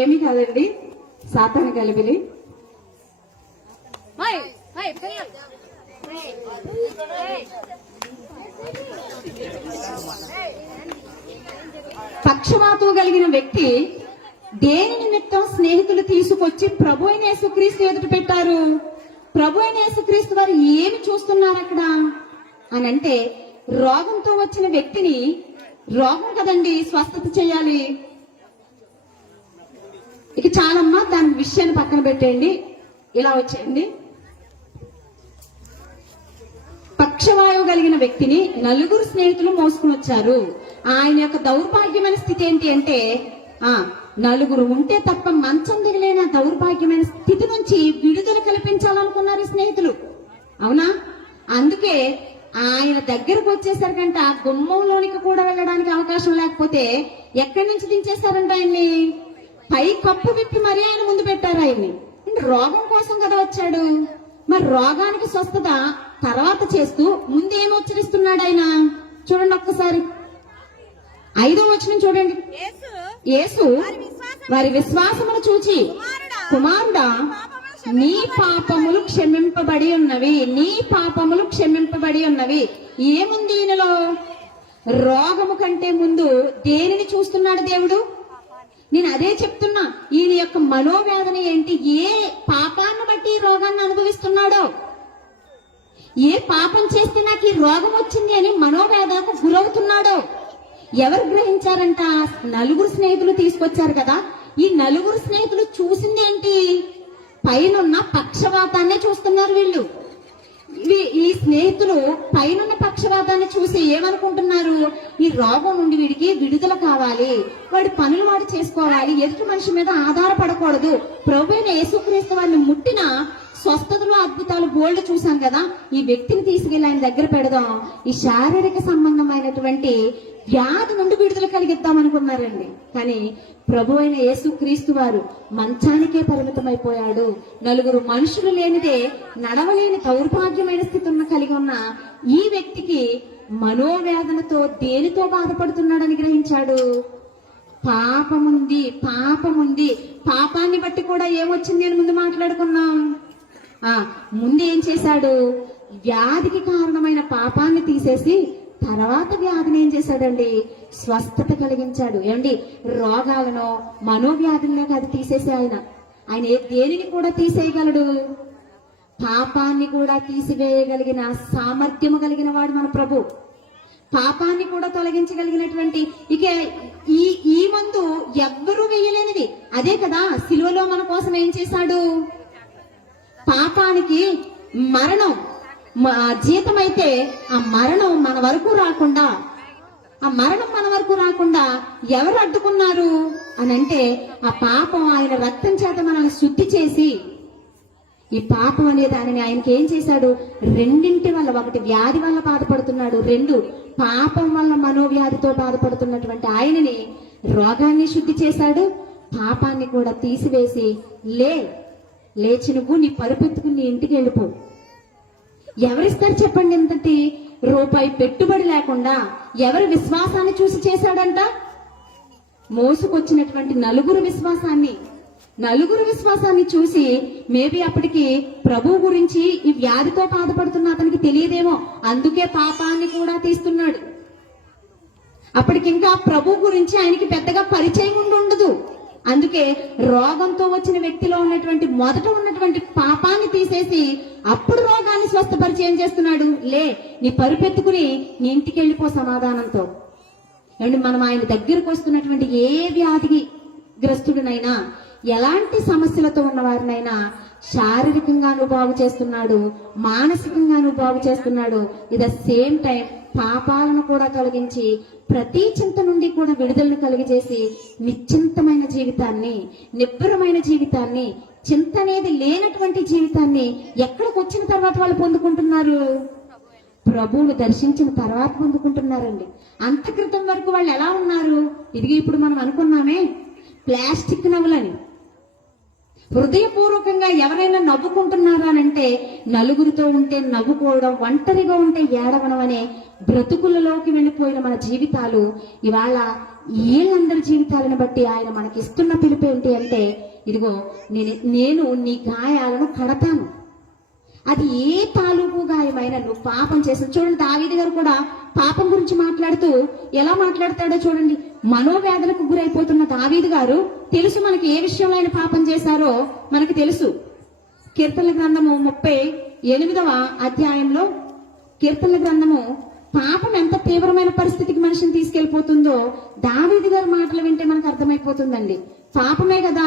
ఏమీ కాదండి, సాతాను గలిబిలి. పక్షవాతం కలిగిన వ్యక్తి దేని నిమిత్తం స్నేహితులు తీసుకొచ్చి ప్రభు అయిన యేసుక్రీస్తు ఎదుట పెట్టారు. ప్రభు అయిన యేసుక్రీస్తు వారు ఏమి చూస్తున్నారు అక్కడ అని అంటే, రోగంతో వచ్చిన వ్యక్తిని, రోగం కదండి స్వస్థత చేయాలి. ఇక చాలమ్మా, దాని విషయాన్ని పక్కన పెట్టేయండి. ఇలా వచ్చేయండి. పక్షవాయువు కలిగిన వ్యక్తిని నలుగురు స్నేహితులు మోసుకుని వచ్చారు. ఆయన యొక్క దౌర్భాగ్యమైన స్థితి ఏంటి అంటే, నలుగురు ఉంటే తప్ప మంచం దిగలేన దౌర్భాగ్యమైన స్థితి నుంచి విడుదల కల్పించాలనుకున్నారు స్నేహితులు. అవునా? అందుకే ఆయన దగ్గరకు వచ్చేసరికంట గుమ్మంలోనికి కూడా వెళ్ళడానికి అవకాశం లేకపోతే ఎక్కడి నుంచి దించేశారంట ఆయన్ని? పై కప్పు విప్పి మరీ ఆయన ముందు పెట్టారు ఆయన్ని. రోగం కోసం కదా వచ్చాడు. మరి రోగానికి స్వస్థత తర్వాత చేస్తూ ముందు ఏమి ఉచ్చరిస్తున్నాడు ఆయన? చూడండి ఒక్కసారి 5వ వచనం చూడండి. యేసు వారి విశ్వాసమును చూచి, కుమారుడా నీ పాపములు క్షమింపబడి ఉన్నవి. ఏముంది ఈయనలో? రోగము కంటే ముందు దేనిని చూస్తున్నాడు దేవుడు? నేను అదే చెప్తున్నా. ఈయన యొక్క మనోవేదన ఏంటి? ఏ పాపాన్ని బట్టి ఈ రోగాన్ని అనుభవిస్తున్నాడో, ఏ పాపం చేస్తే నాకు ఈ రోగం వచ్చింది అని మనోవేదనకు గురవుతున్నాడో ఎవరు గ్రహించారంట? నలుగురు స్నేహితులు తీసుకొచ్చారు కదా. ఈ నలుగురు స్నేహితులు చూసిందేంటి? పైనున్న పక్షవాతాన్నే చూస్తున్నారు వీళ్ళు. ఈ స్నేహితులు పైనున్న పక్షవాతాన్ని చూసి ఏమనుకుంటున్నారు, ఈ రోగం నుండి వీడికి విడుదల కావాలి, వాడి పనులు వాడు చేసుకోవాలి, ఎదుటి మనిషి మీద ఆధారపడకూడదు. ప్రభువైన యేసుక్రీస్తు వారిని ముట్టిన స్వస్థతలు అద్భుతాలు బోల్డ్ చూసాం కదా, ఈ వ్యక్తిని తీసుకెళ్లి ఆయన దగ్గర పెడదాం, ఈ శారీరక సంబంధమైనటువంటి వ్యాధి నుండి విడుదల కలిగిద్దాం అనుకున్నారండి. కానీ ప్రభు అయిన యేసుక్రీస్తు వారు మంచానికే పరిమితమైపోయాడు. నలుగురు మనుషులు లేనిదే నడవలేని దౌర్భాగ్యమైన స్థితిని కలిగి ఉన్న ఈ వ్యక్తికి మనోవేదనతో దేనితో బాధపడుతున్నాడని గ్రహించాడు. పాపముంది. పాపాన్ని బట్టి కూడా ఏమొచ్చింది అని ముందు మాట్లాడుకున్నాం. ముందు ఏం చేశాడు, వ్యాధికి కారణమైన పాపాన్ని తీసేసి తర్వాత వ్యాధిని ఏం చేశాడండి, స్వస్థత కలిగించాడు. ఏమండి, రోగాలను మనోవ్యాధుల్లో అది తీసేసి ఆయన దేనిని కూడా తీసేయగలడు, పాపాన్ని కూడా తీసివేయగలిగిన సామర్థ్యము కలిగిన వాడు మన ప్రభు. పాపాన్ని కూడా తొలగించగలిగినటువంటి ఇక ఈ మందు ఎవ్వరూ వేయలేనిది అదే కదా. సిలువలో మన కోసం ఏం చేశాడు, పాపానికి మరణం జీతమైతే ఆ మరణం మన వరకు రాకుండా ఎవరు అడ్డుకున్నారు అని అంటే, ఆ పాపం ఆయన రక్తం చేత మనల్ని శుద్ధి చేసి, ఈ పాపం అనే దానిని ఆయనకి ఏం చేశాడు, రెండింటి వల్ల, ఒకటి వ్యాధి వల్ల బాధపడుతున్నాడు, రెండు పాపం వల్ల మనోవ్యాధితో బాధపడుతున్నటువంటి ఆయనని రోగాన్ని శుద్ధి చేశాడు, పాపాన్ని కూడా తీసివేసి లేచి నువ్వు నీ పరుపెత్తుకుని నీ ఇంటికి వెళ్ళిపో. ఎవరిస్తారు చెప్పండి, ఇంతటి రూపాయి పెట్టుబడి లేకుండా ఎవరి విశ్వాసాన్ని చూసి చేశాడంట, మోసుకొచ్చినటువంటి నలుగురు విశ్వాసాన్ని చూసి, మేబీ అప్పటికి ప్రభు గురించి ఈ వ్యాధితో బాధపడుతున్న అతనికి తెలియదేమో, అందుకే పాపాన్ని కూడా తీస్తున్నాడు. అప్పటికింకా ప్రభు గురించి ఆయనకి పెద్దగా పరిచయం ఉండదు. అందుకే రోగంతో వచ్చిన వ్యక్తిలో మొదట ఉన్నటువంటి పాపాన్ని తీసేసి అప్పుడు రోగాన్ని స్వస్థపరిచి ఏం చేస్తున్నాడు, నీ పరుపెత్తుకుని నీ ఇంటికి వెళ్ళిపో సమాధానంతో. అండ్ మనం ఆయన దగ్గరకు వస్తున్నటువంటి ఏ వ్యాధికి గ్రస్తుడినైనా, ఎలాంటి సమస్యలతో ఉన్న వారినైనా శారీరకంగాను బాగు చేస్తున్నాడు, మానసికంగాను బాగు చేస్తున్నాడు. ఇట్ ద సేమ్ టైం పాపాలను కూడా తొలగించి ప్రతి చింత నుండి కూడా విడుదలను కలిగజేసి నిశ్చింతమైన జీవితాన్ని, నిబ్బరమైన జీవితాన్ని, చింత అనేది లేనటువంటి జీవితాన్ని ఎక్కడికి వచ్చిన తర్వాత వాళ్ళు పొందుకుంటున్నారు, ప్రభువును దర్శించిన తర్వాత పొందుకుంటున్నారండి. అంత క్రితం వరకు వాళ్ళు ఎలా ఉన్నారు, ఇదిగో ఇప్పుడు మనం అనుకున్నామే ప్లాస్టిక్ నవ్వులని. హృదయపూర్వకంగా ఎవరైనా నవ్వుకుంటున్నారా అనంటే, నలుగురితో ఉంటే నవ్వుకోవడం, ఒంటరిగా ఉంటే ఏడవడం అనే బ్రతుకులలోకి వెళ్ళిపోయిన మన జీవితాలు ఇవాళ వీళ్ళందరి జీవితాలను బట్టి ఆయన మనకి ఇస్తున్న పిలుపు ఏంటి అంటే, ఇదిగో నేను నీ గాయాలను కడతాను. అది ఏ తాలూకు గాయమైనా నువ్వు పాపం చేసిన. చూడండి, దావీదు గారు కూడా పాపం గురించి మాట్లాడుతూ ఎలా మాట్లాడతాడో చూడండి. మనోవేదనకు గురైపోతున్న దావీదు గారు తెలుసు మనకి ఏ విషయంలో ఆయన పాపం చేశారో మనకు తెలుసు. కీర్తనల గ్రంథము 38వ అధ్యాయంలో కీర్తనల గ్రంథము పాపం ఎంత తీవ్రమైన పరిస్థితికి మనిషిని తీసుకెళ్లిపోతుందో దావీదు గారి మాటలు వింటే మనకు అర్థమైపోతుందండి. పాపమే కదా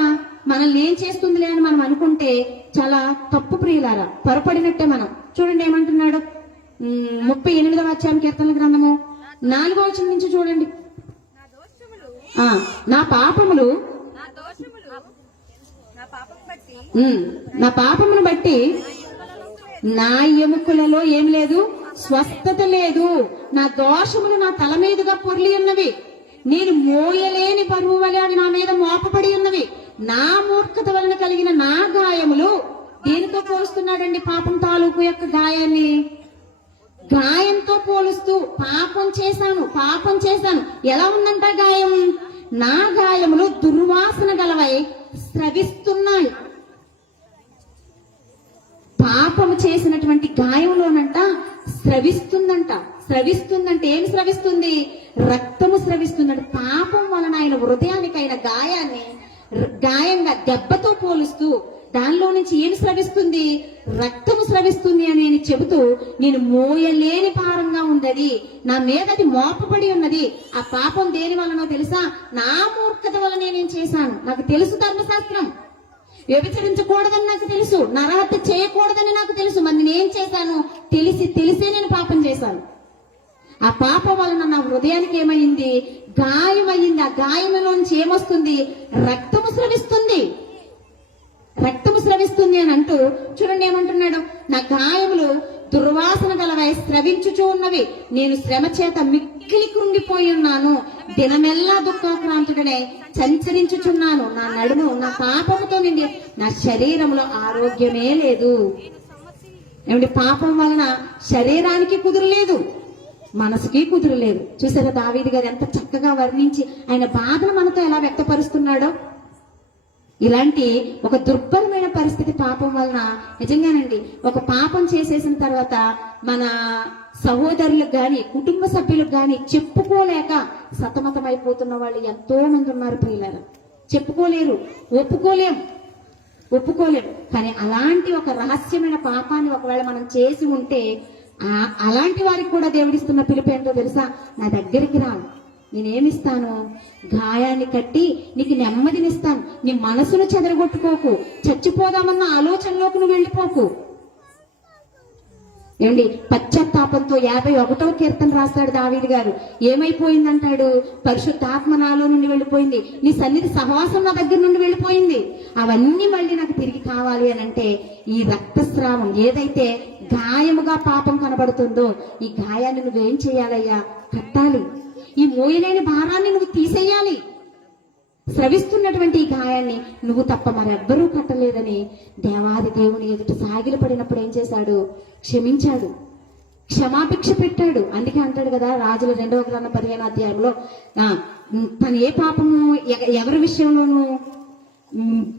మనల్ని ఏం చేస్తుందిలే అని మనం అనుకుంటే చాలా తప్పు ప్రియులారా, పొరపడినట్టే మనం. చూడండి ఏమంటున్నాడు, 38వ అధ్యాయం కీర్తనల గ్రంథము 4వ వచనం నుంచి చూడండి. నా పాపములు బట్టి నా ఎముకలలో ఏం లేదు, స్వస్థత లేదు. నా దోషములు నా తల మీదుగా పొర్లి ఉన్నవి. నేను మోయలేని బరువు వలె అవి నా మీద మోపబడి ఉన్నవి. నా మూర్ఖత వలన కలిగిన నా గాయములు దేనితో పోలుస్తున్నాడండి, పాపం తాలూకు యొక్క గాయాన్ని గాయంతో పోలుస్తూ పాపం చేశాను. ఎలా ఉందంట గాయం, నా గాయములు దుర్వాసన గలవై స్రవిస్తున్నాయి. పాపము చేసినటువంటి గాయంలోనంట స్రవిస్తుందంటే ఏమి స్రవిస్తుంది, రక్తము స్రవిస్తుందంట. పాపం వలన ఆయన హృదయానికైన గాయంగా దెబ్బతో పోలుస్తూ దానిలో నుంచి ఏమి స్రవిస్తుంది, రక్తము స్రవిస్తుంది అని నేను చెబుతూ, నేను మోయలేని భారంగా ఉన్నది, నా మీదది మోపబడి ఉన్నది. ఆ పాపం దేని వలనో తెలుసా, నా మూర్ఖత వలన నేను చేశాను. నాకు తెలుసు ధర్మశాస్త్రం, వ్యభిచరించకూడదని నాకు తెలుసు, నరహత్య చేయకూడదని నాకు తెలుసు. మరి నేనేం చేశాను, తెలిసే నేను పాపం చేశాను. ఆ పాపం వలన నా హృదయానికి ఏమైంది? గాయమైంది. ఆ గాయములోంచి ఏమొస్తుంది? రక్తము స్రవిస్తుంది. రక్తము స్రవిస్తుంది అని అంటూ చూడండి ఏమంటున్నాడు, నా గాయములు దుర్వాసన గలవై స్రవించుచూ ఉన్నవి, నేను శ్రమ చేత మిక్కిలి కృంగిపోయి ఉన్నాను, దినమెల్లా దుఃఖాక్రాంతుడనే సంచరించుచున్నాను, నా నడుము నా పాపముతో నిండి నా శరీరంలో ఆరోగ్యమే లేదు. ఏమిటి? పాపం వలన శరీరానికి కుదురలేదు, మనసుకి కుదురలేదు. చూసారా దావీదు గారు ఎంత చక్కగా వర్ణించి ఆయన బాధను మనతో ఎలా వ్యక్తపరుస్తున్నాడో. ఇలాంటి ఒక దుర్భరమైన పరిస్థితి పాపం వలన నిజంగానండి. ఒక పాపం చేసేసిన తర్వాత మన సహోదరులకు గాని కుటుంబ సభ్యులకు గాని చెప్పుకోలేక సతమతమైపోతున్న వాళ్ళు ఎంతో మంది ఉన్నారు ప్రియులారా. చెప్పుకోలేరు, ఒప్పుకోలేం. కానీ అలాంటి ఒక రహస్యమైన పాపాన్ని ఒకవేళ మనం చేసి ఉంటే అలాంటి వారికి కూడా దేవుడిస్తున్న పిలుపు ఏంటో తెలుసా? నా దగ్గరికి రా, నేనేమిస్తాను? గాయాన్ని కట్టి నీకు నెమ్మదినిస్తాను. నీ మనసును చెదరగొట్టుకోకు, చచ్చిపోదామన్న ఆలోచనలోకి నువ్వు వెళ్ళిపోకు. ఏమండి? పశ్చాత్తాపంతో 51వ కీర్తన రాస్తాడు దావీదు గారు. ఏమైపోయిందంటాడు? పరిశుద్ధాత్మ నాలో నుండి వెళ్ళిపోయింది, నీ సన్నిధి సహవాసం నా దగ్గర నుండి వెళ్ళిపోయింది, అవన్నీ మళ్ళీ నాకు తిరిగి కావాలి అని అంటే ఈ రక్తస్రావం ఏదైతే గాయముగా పాపం కనబడుతుందో ఈ గాయాన్ని నువ్వేం చేయాలయ్యా? కట్టాలి. ఈ మోయలేని భారాన్ని నువ్వు తీసేయాలి. స్రవిస్తున్నటువంటి ఈ గాయాన్ని నువ్వు తప్ప మరెవ్వరూ కట్టలేదని దేవాది దేవుని ఎదుట సాగిలపడినప్పుడు ఏం చేశాడు? క్షమించాడు, క్షమాభిక్ష పెట్టాడు. అందుకే అంటాడు కదా రాజుల 2వ గ్రంథం 15వ అధ్యాయంలో తను ఏ పాపము ఎవరి విషయంలోనూ,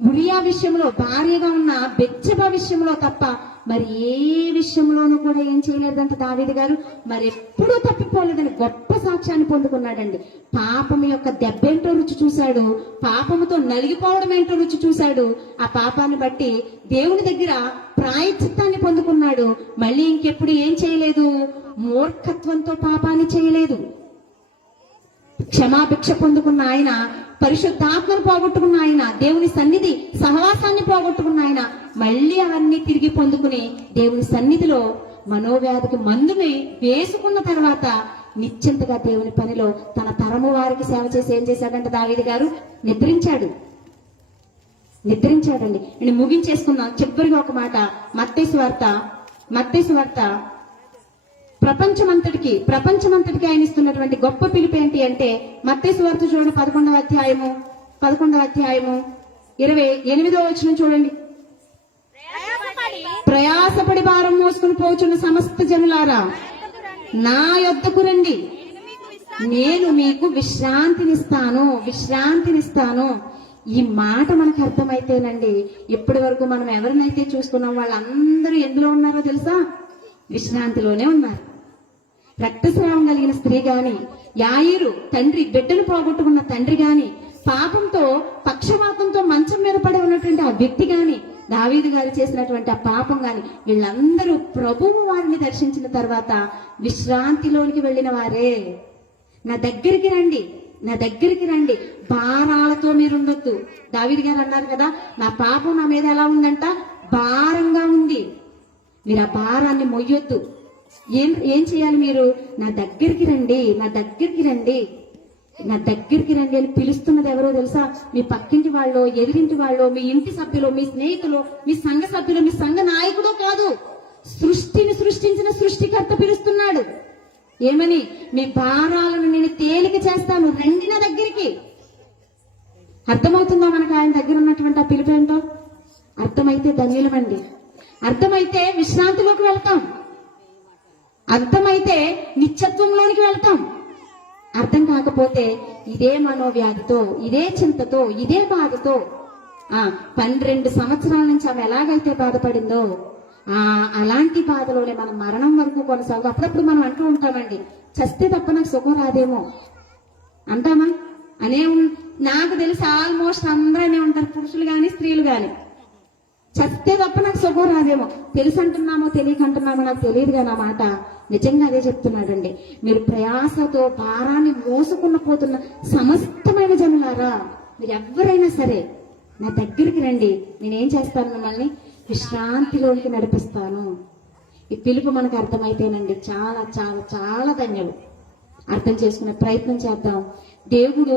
ఉరియా విషయంలో, భార్యగా ఉన్న బెత్షెబ విషయంలో తప్ప మరి ఏ విషయంలోనూ కూడా ఏం చేయలేదంట దావీదు గారు. మరి ఎప్పుడూ తప్పిపోలేదని గొప్ప సాక్ష్యాన్ని పొందుకున్నాడండి. పాపం యొక్క దెబ్బేంటో రుచి చూశాడు, పాపముతో నలిగిపోవడం ఏంటో రుచి చూశాడు. ఆ పాపాన్ని బట్టి దేవుని దగ్గర ప్రాయశ్చిత్తాన్ని పొందుకున్నాడు. మళ్ళీ ఇంకెప్పుడు ఏం చేయలేదు? మూర్ఖత్వంతో పాపాన్ని చేయలేదు. క్షమాభిక్ష పొందుకున్న ఆయన, పరిశుద్ధాత్మను పోగొట్టుకున్న ఆయన, దేవుని సన్నిధి సహవాసాన్ని పోగొట్టుకున్న ఆయన మళ్ళీ అవన్నీ తిరిగి పొందుకుని దేవుని సన్నిధిలో మనోవ్యాధికి మందుని వేసుకున్న తర్వాత నిశ్చింతగా దేవుని పనిలో తన తరము వారికి సేవ చేసి ఏం చేశాడంటే దావీదు గారు నిద్రించాడండి. నేను ముగించేసుకున్నాను చివరిగా ఒక మాట. మత్తయి సువార్త ప్రపంచమంతటికి ఆయన ఇస్తున్నటువంటి గొప్ప పిలుపు ఏంటి అంటే మత్తయి సువార్త చూడండి 11వ అధ్యాయము 28వ వచనం చూడండి. ప్రయాసపడి భారం మోసుకుని పోచున్న సమస్త జనులారా నా యొద్దకు రండి, నేను మీకు విశ్రాంతినిస్తాను. ఈ మాట మనకు అర్థమైతేనండి ఇప్పటి వరకు మనం ఎవరినైతే చూసుకున్నాం వాళ్ళందరూ ఎందులో ఉన్నారో తెలుసా? విశ్రాంతిలోనే ఉన్నారు. రక్తస్రావం కలిగిన స్త్రీ గాని, యాయిరు తండ్రి బిడ్డను పోగొట్టుకున్న తండ్రి గాని, పాపంతో పక్షవాతంతో మంచం మీద పడి ఉన్నటువంటి ఆ వ్యక్తి గాని, దావీదు గారు చేసినటువంటి ఆ పాపం గాని, వీళ్ళందరూ ప్రభువు వారిని దర్శించిన తర్వాత విశ్రాంతిలోనికి వెళ్ళిన వారే. నా దగ్గరికి రండి, భారాలతో మీరు ఉండొద్దు. దావీదు గారు అన్నారు కదా, నా పాపం నా మీద ఎలా ఉందంట? భారంగా ఉంది. మీరు ఆ భారాన్ని మొయ్యొద్దు. ఏం చేయాలి? మీరు నా దగ్గరికి రండి అని పిలుస్తున్నది ఎవరో తెలుసా? మీ పక్కింటి వాళ్ళు, ఎదిరింటి వాళ్ళు, మీ ఇంటి సభ్యులు, మీ స్నేహితులు, మీ సంఘ సభ్యులు, మీ సంఘ నాయకుడు కాదు, సృష్టిని సృష్టించిన సృష్టికర్త పిలుస్తున్నాడు. ఏమని? మీ భారాలను నేను తేలిక చేస్తాను, రండి నా దగ్గరికి. అర్థమవుతుందో మనకు ఆయన దగ్గర ఉన్నటువంటి ఆ పిలుపు ఏంటో? అర్థమైతే ధన్యులమండి, అర్థమైతే విశ్రాంతిలోకి వెళ్తాం, అర్థమైతే నిత్యత్వంలోనికి వెళ్తాం. అర్థం కాకపోతే ఇదే మనోవ్యాధితో, ఇదే చింతతో, ఇదే బాధతో 12 సంవత్సరాల నుంచి ఆమె ఎలాగైతే బాధపడిందో అలాంటి బాధలోనే మనం మరణం వరకు కొనసాగు. అప్పుడప్పుడు మనం అంటూ ఉంటామండి, చస్తే తప్ప నాకు సుఖం రాదేమో అంటామా? నాకు తెలిసి ఆల్మోస్ట్ అందరూ అనే ఉంటారు, పురుషులు గాని స్త్రీలు గాని. చస్తే తప్ప నాకు సుఖం రాదేమో. తెలుసు అంటున్నామో తెలియకంటున్నామో నాకు తెలియదు కానీ ఆ మాట నిజంగా అదే చెప్తున్నాడండి. మీరు ప్రయాసతో భారాన్ని మోసుకున్న పోతున్న సమస్తమైన జనులారా, మీరు ఎవరైనా సరే నా దగ్గరికి రండి, నేనేం చేస్తాను? మిమ్మల్ని విశ్రాంతిలోనికి నడిపిస్తాను. ఈ పిలుపు మనకు అర్థమైతేనండి చాలా చాలా చాలా ధన్యులు. అర్థం చేసుకునే ప్రయత్నం చేద్దాం. దేవుడు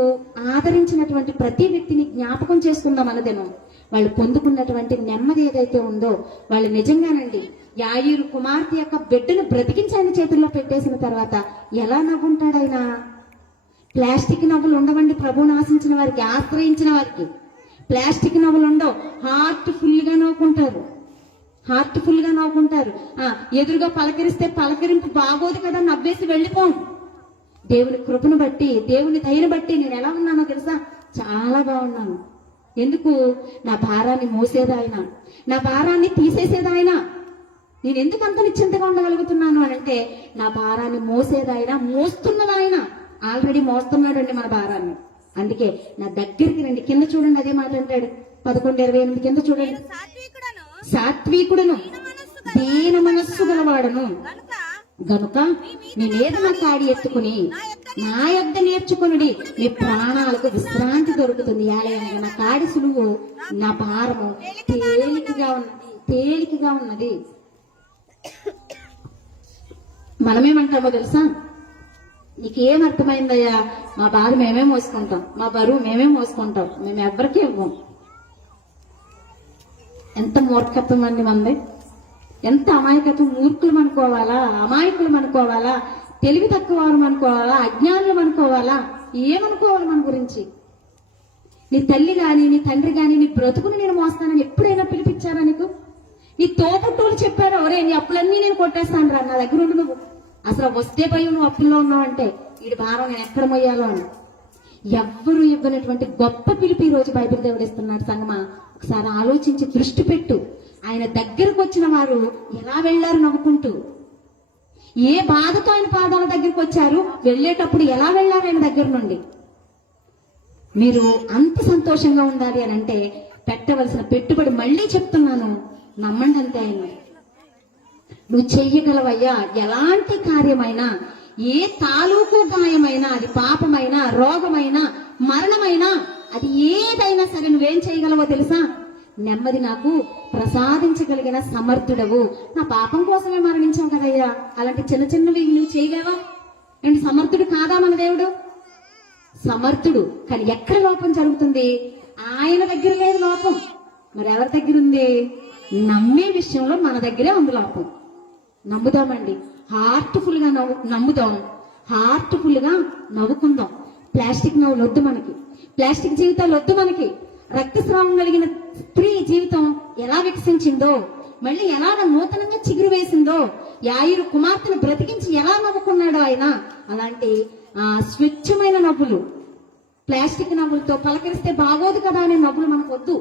ఆదరించినటువంటి ప్రతి వ్యక్తిని జ్ఞాపకం చేసుకుందాం అన్నదేమో. వాళ్ళు పొందుకున్నటువంటి నెమ్మది ఏదైతే ఉందో, వాళ్ళు నిజంగానండి యాయీరు కుమార్తె యొక్క బిడ్డను బ్రతికించి ఆయన చేతుల్లో పెట్టేసిన తర్వాత ఎలా నవ్వుంటాడు ఆయన? ప్లాస్టిక్ నవ్వులు ఉండవండి ప్రభువును ఆశించిన వారికి, ఆశ్రయించిన వారికి. ప్లాస్టిక్ నవ్వులు ఉండవు. హార్ట్ ఫుల్ గా నవ్వుకుంటారు, హార్ట్ ఫుల్ గా నవ్వుకుంటారు. ఎదురుగా పలకరిస్తే పలకరింపు బాగోదు కదా, నవ్వేసి వెళ్ళిపోం. దేవుని కృపను బట్టి, దేవుని దయను బట్టి నేను ఎలా ఉన్నానో తెలుసా? చాలా బాగున్నాను. ఎందుకు? నా భారాన్ని మోసేదాయన, నా భారాన్ని తీసేసేదాయన. నేను ఎందుకు అంత నిశ్చింతగా ఉండగలుగుతున్నాను అని అంటే, నా భారాన్ని మోసేదాయన, మోస్తున్నదాయన. ఆల్రెడీ మోస్తున్నాడండి మన భారాన్ని. అందుకే నా దగ్గరికి రండి. కింద చూడండి, అదే మాట అంటాడు 11:28 కింద చూడండి. సాత్వికుడును దీన మనస్సు గలవాడను గనుక మీ మీద నా కాడి ఎత్తుకుని నా యొద్ద నేర్చుకునుడి, మీ ప్రాణాలకు విశ్రాంతి దొరుకుతుంది. ఏలయనగా నా కాడి సులువు, నా భారము తేలికగా ఉన్నది. మనమేమంటామో తెలుసా? నీకేం అర్థమైందయ్యా? మా బాధ మేమే మోసుకుంటాం, మా బరువు మేమే మోసుకుంటాం, మేము ఎవరికి ఇవ్వం. ఎంత మూర్ఖత్వం అండి మనది! ఎంత అమాయకత్వం! మూర్ఖులు అనుకోవాలా, అమాయకులు అనుకోవాలా, తెలివి తక్కువ అనుకోవాలా, అజ్ఞానులు అనుకోవాలా? ఏమనుకోవాలి మన గురించి? నీ తల్లి గాని, నీ తండ్రి గాని నీ బ్రతుకుని నేను మోస్తానని ఎప్పుడైనా పిలిపించారా నీకు? నీ తోబుట్టువులు చెప్పారా, ఒరే నీ అప్పులన్నీ నేను కొట్టేస్తాను రా, నా దగ్గర ఉండు, నువ్వు అసలు వస్తే భయం, నువ్వు అప్పుల్లో ఉన్నావు అంటే వీడి భారం నేను ఎక్కడ మొయ్యాలో అని. ఎవ్వరూ ఇవ్వనటువంటి గొప్ప పిలుపు ఈ రోజు బైబిల్ దేవుడు ఇస్తున్నాడు. సంగమా, ఒకసారి ఆలోచించి దృష్టి పెట్టు. ఆయన దగ్గరకు వచ్చిన వారు ఎలా వెళ్లారు నవ్వుకుంటూ? ఏ బాధతో ఆయన పాదాల దగ్గరికి వచ్చారు? వెళ్ళేటప్పుడు ఎలా వెళ్లారు ఆయన దగ్గర నుండి? మీరు అంత సంతోషంగా ఉండాలి అని అంటే పెట్టవలసిన పెట్టుబడి మళ్ళీ చెప్తున్నాను, నమ్మండి అంతే. ఆయన నువ్వు చెయ్యగలవయ్యా. ఎలాంటి కార్యమైనా, ఏ తాలూకు గాయమైనా, అది పాపమైనా, రోగమైనా, మరణమైనా, అది ఏదైనా సరే నువ్వేం చేయగలవో తెలుసా? నెమ్మది నాకు ప్రసాదించగలిగిన సమర్థుడవు. నా పాపం కోసమే మరణించావు కదయ్యా, అలాంటి చిన్న చిన్నవి నువ్వు చేయగలవా? ఏంటి సమర్థుడు కాదా మన దేవుడు? సమర్థుడు. కానీ ఎక్కడ లోపం జరుగుతుంది? ఆయన దగ్గర లేదు లోపం. మరి ఎవరి దగ్గర ఉంది? నమ్మే విషయంలో మన దగ్గరే ఉంది లోపం. నమ్ముదామండి, హార్ట్ఫుల్ గా నమ్ముదాం, హార్ట్ఫుల్ గా నవ్వుకుందాం. ప్లాస్టిక్ నవ్వులు వద్దు మనకి, ప్లాస్టిక్ జీవితాలు వద్దు మనకి. రక్తస్రావం కలిగిన స్త్రీ జీవితం ఎలా వికసించిందో, మళ్ళీ ఎలా నూతనంగా చిగురు వేసిందో, యాయీరు కుమార్తెను బ్రతికించి ఎలా నవ్వుకున్నాడో ఆయన, అలాంటి స్వచ్ఛమైన నవ్వులు, ప్లాస్టిక్ నవ్వులతో పలకరిస్తే బాగోదు కదా అనే నవ్వులు మనకు వద్దు.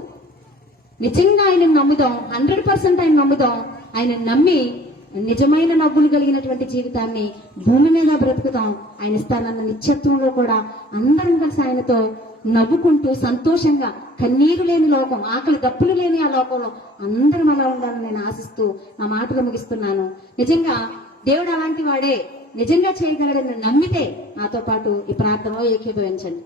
నిజంగా ఆయన నమ్ముదాం, 100% ఆయన నమ్ముదాం. ఆయన నమ్మి నిజమైన నవ్వులు కలిగినటువంటి జీవితాన్ని భూమి మీద బ్రతుకుతాం. ఆయన ఇస్తానన్న నిత్యత్వంలో కూడా అందరం కలిసి ఆయనతో నవ్వుకుంటూ సంతోషంగా, కన్నీరు లేని లోకం, ఆకలి దప్పులు లేని ఆ లోకంలో అందరం అలా ఉండాలని నేను ఆశిస్తూ నా మాటలు ముగిస్తున్నాను. నిజంగా దేవుడు అలాంటి వాడే, నిజంగా చేయగలడని నమ్మితే నాతో పాటు ఈ ప్రార్థనలో ఏకీభవించండి.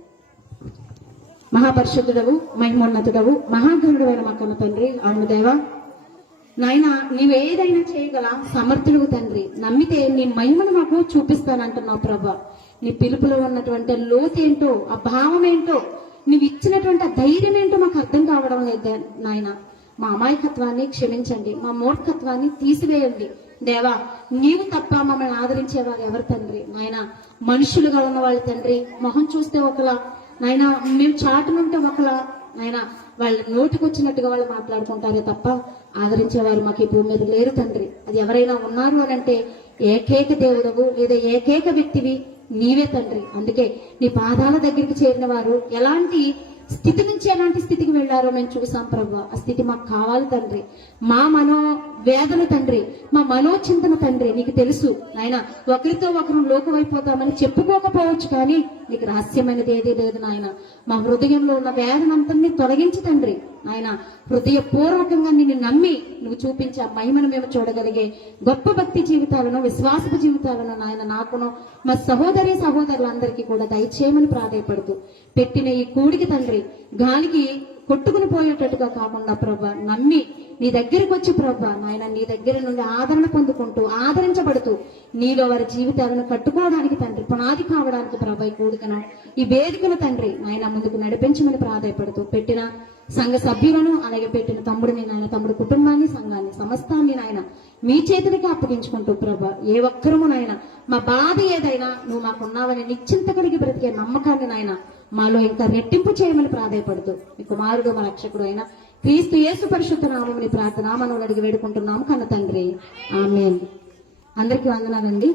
మహాపరిశుద్ధుడవు, మహిమోన్నతుడవు, మహాగణుడు అయిన మా కన్న తండ్రి, అవును దేవా నాయన, నీవేదైనా చేయగల సమర్థుడు తండ్రి. నమ్మితే నీ మహిమను మాకు చూపిస్తానంటున్నావు ప్రభా. నీ పిలుపులో ఉన్నటువంటి లోతేంటో, ఆ భావం ఏంటో, నువ్వు ఇచ్చినటువంటి ఆ ధైర్యం ఏంటో మాకు అర్థం కావడం లేదు నాయన. మా అమాయకత్వాన్ని క్షమించండి, మా మూర్ఖత్వాన్ని తీసివేయండి దేవా. నీవు తప్ప మమ్మల్ని ఆదరించేవారు ఎవరు తండ్రి? నాయన, మనుషులుగా ఉన్న వాళ్ళు తండ్రి, మొహం చూస్తే ఒకలా నాయన, మేము చాటునుంటే ఒకలా నాయన, వాళ్ళ నోటికి వచ్చినట్టుగా వాళ్ళు మాట్లాడుకుంటారే తప్ప ఆదరించేవారు మాకు ఈ భూమి మీద లేరు తండ్రి. అది ఎవరైనా ఉన్నారు అని అంటే ఏకైక దేవుడవు లేదా ఏకైక వ్యక్తివి నీవే తండ్రి. అందుకే నీ పాదాల దగ్గరికి చేరిన వారు ఎలాంటి స్థితి నుంచి ఎలాంటి స్థితికి వెళ్లారో మేము చూసాం ప్రభు. ఆ స్థితి మాకు కావాలి తండ్రి. మా మనోవేదన తండ్రి, మా మనోచింతన తండ్రి నీకు తెలుసు నాయన. ఒకరితో ఒకరు లోకమైపోతామని చెప్పుకోకపోవచ్చు, కానీ నీకు రహస్యమైనది ఏదీ లేదు నాయన. మా హృదయంలో ఉన్న వేదనంతని తొలగించి తండ్రి నాయన, హృదయపూర్వకంగా నిన్ను నమ్మి నువ్వు చూపించే మహిమను మేము చూడగలిగే గొప్ప భక్తి జీవితాలను, విశ్వాసపు జీవితాలను నాయన నాకును మా సహోదరులందరికీ కూడా దయచేయమని ప్రాధాయపడుతూ పెట్టిన ఈ కూడికి తండ్రి గాలికి కొట్టుకుని పోయేటట్టుగా కాకుండా ప్రభా నమ్మి నీ దగ్గరికి వచ్చి ప్రభా నాయన నీ దగ్గర నుండి ఆదరణ పొందుకుంటూ ఆదరించబడుతూ నీలో వారి జీవితాలను కట్టుకోవడానికి తండ్రి పునాది కావడానికి ప్రభా ఈ కూడికను ఈ వేదికను తండ్రి నాయన ముందుకు నడిపించమని ప్రాధాయపడుతూ పెట్టిన సంఘ సభ్యులను అలాగే పెట్టిన తమ్ముడిని నాయన తమ్ముడు కుటుంబాన్ని సంఘాన్ని సమస్తాన్ని నాయన మీ చేతులకి అప్పగించుకుంటూ ప్రభా ఏ ఒక్కరము నాయన మా బాధ ఏదైనా నువ్వు మాకున్నావని నిశ్చింత కలిగి బ్రతికే నమ్మకాన్ని నాయన మాలో ఇంకా రెట్టింపు చేయమని ప్రాధాయపడుతూ మీ కుమారుడు మా రక్షకుడు అయిన క్రీస్తు యేసు పరిశుద్ధ నామముని ప్రార్థన మనం అడిగి వేడుకుంటున్నాము కన్న తండ్రి ఆమేన్. అందరికీ వందనాలండి.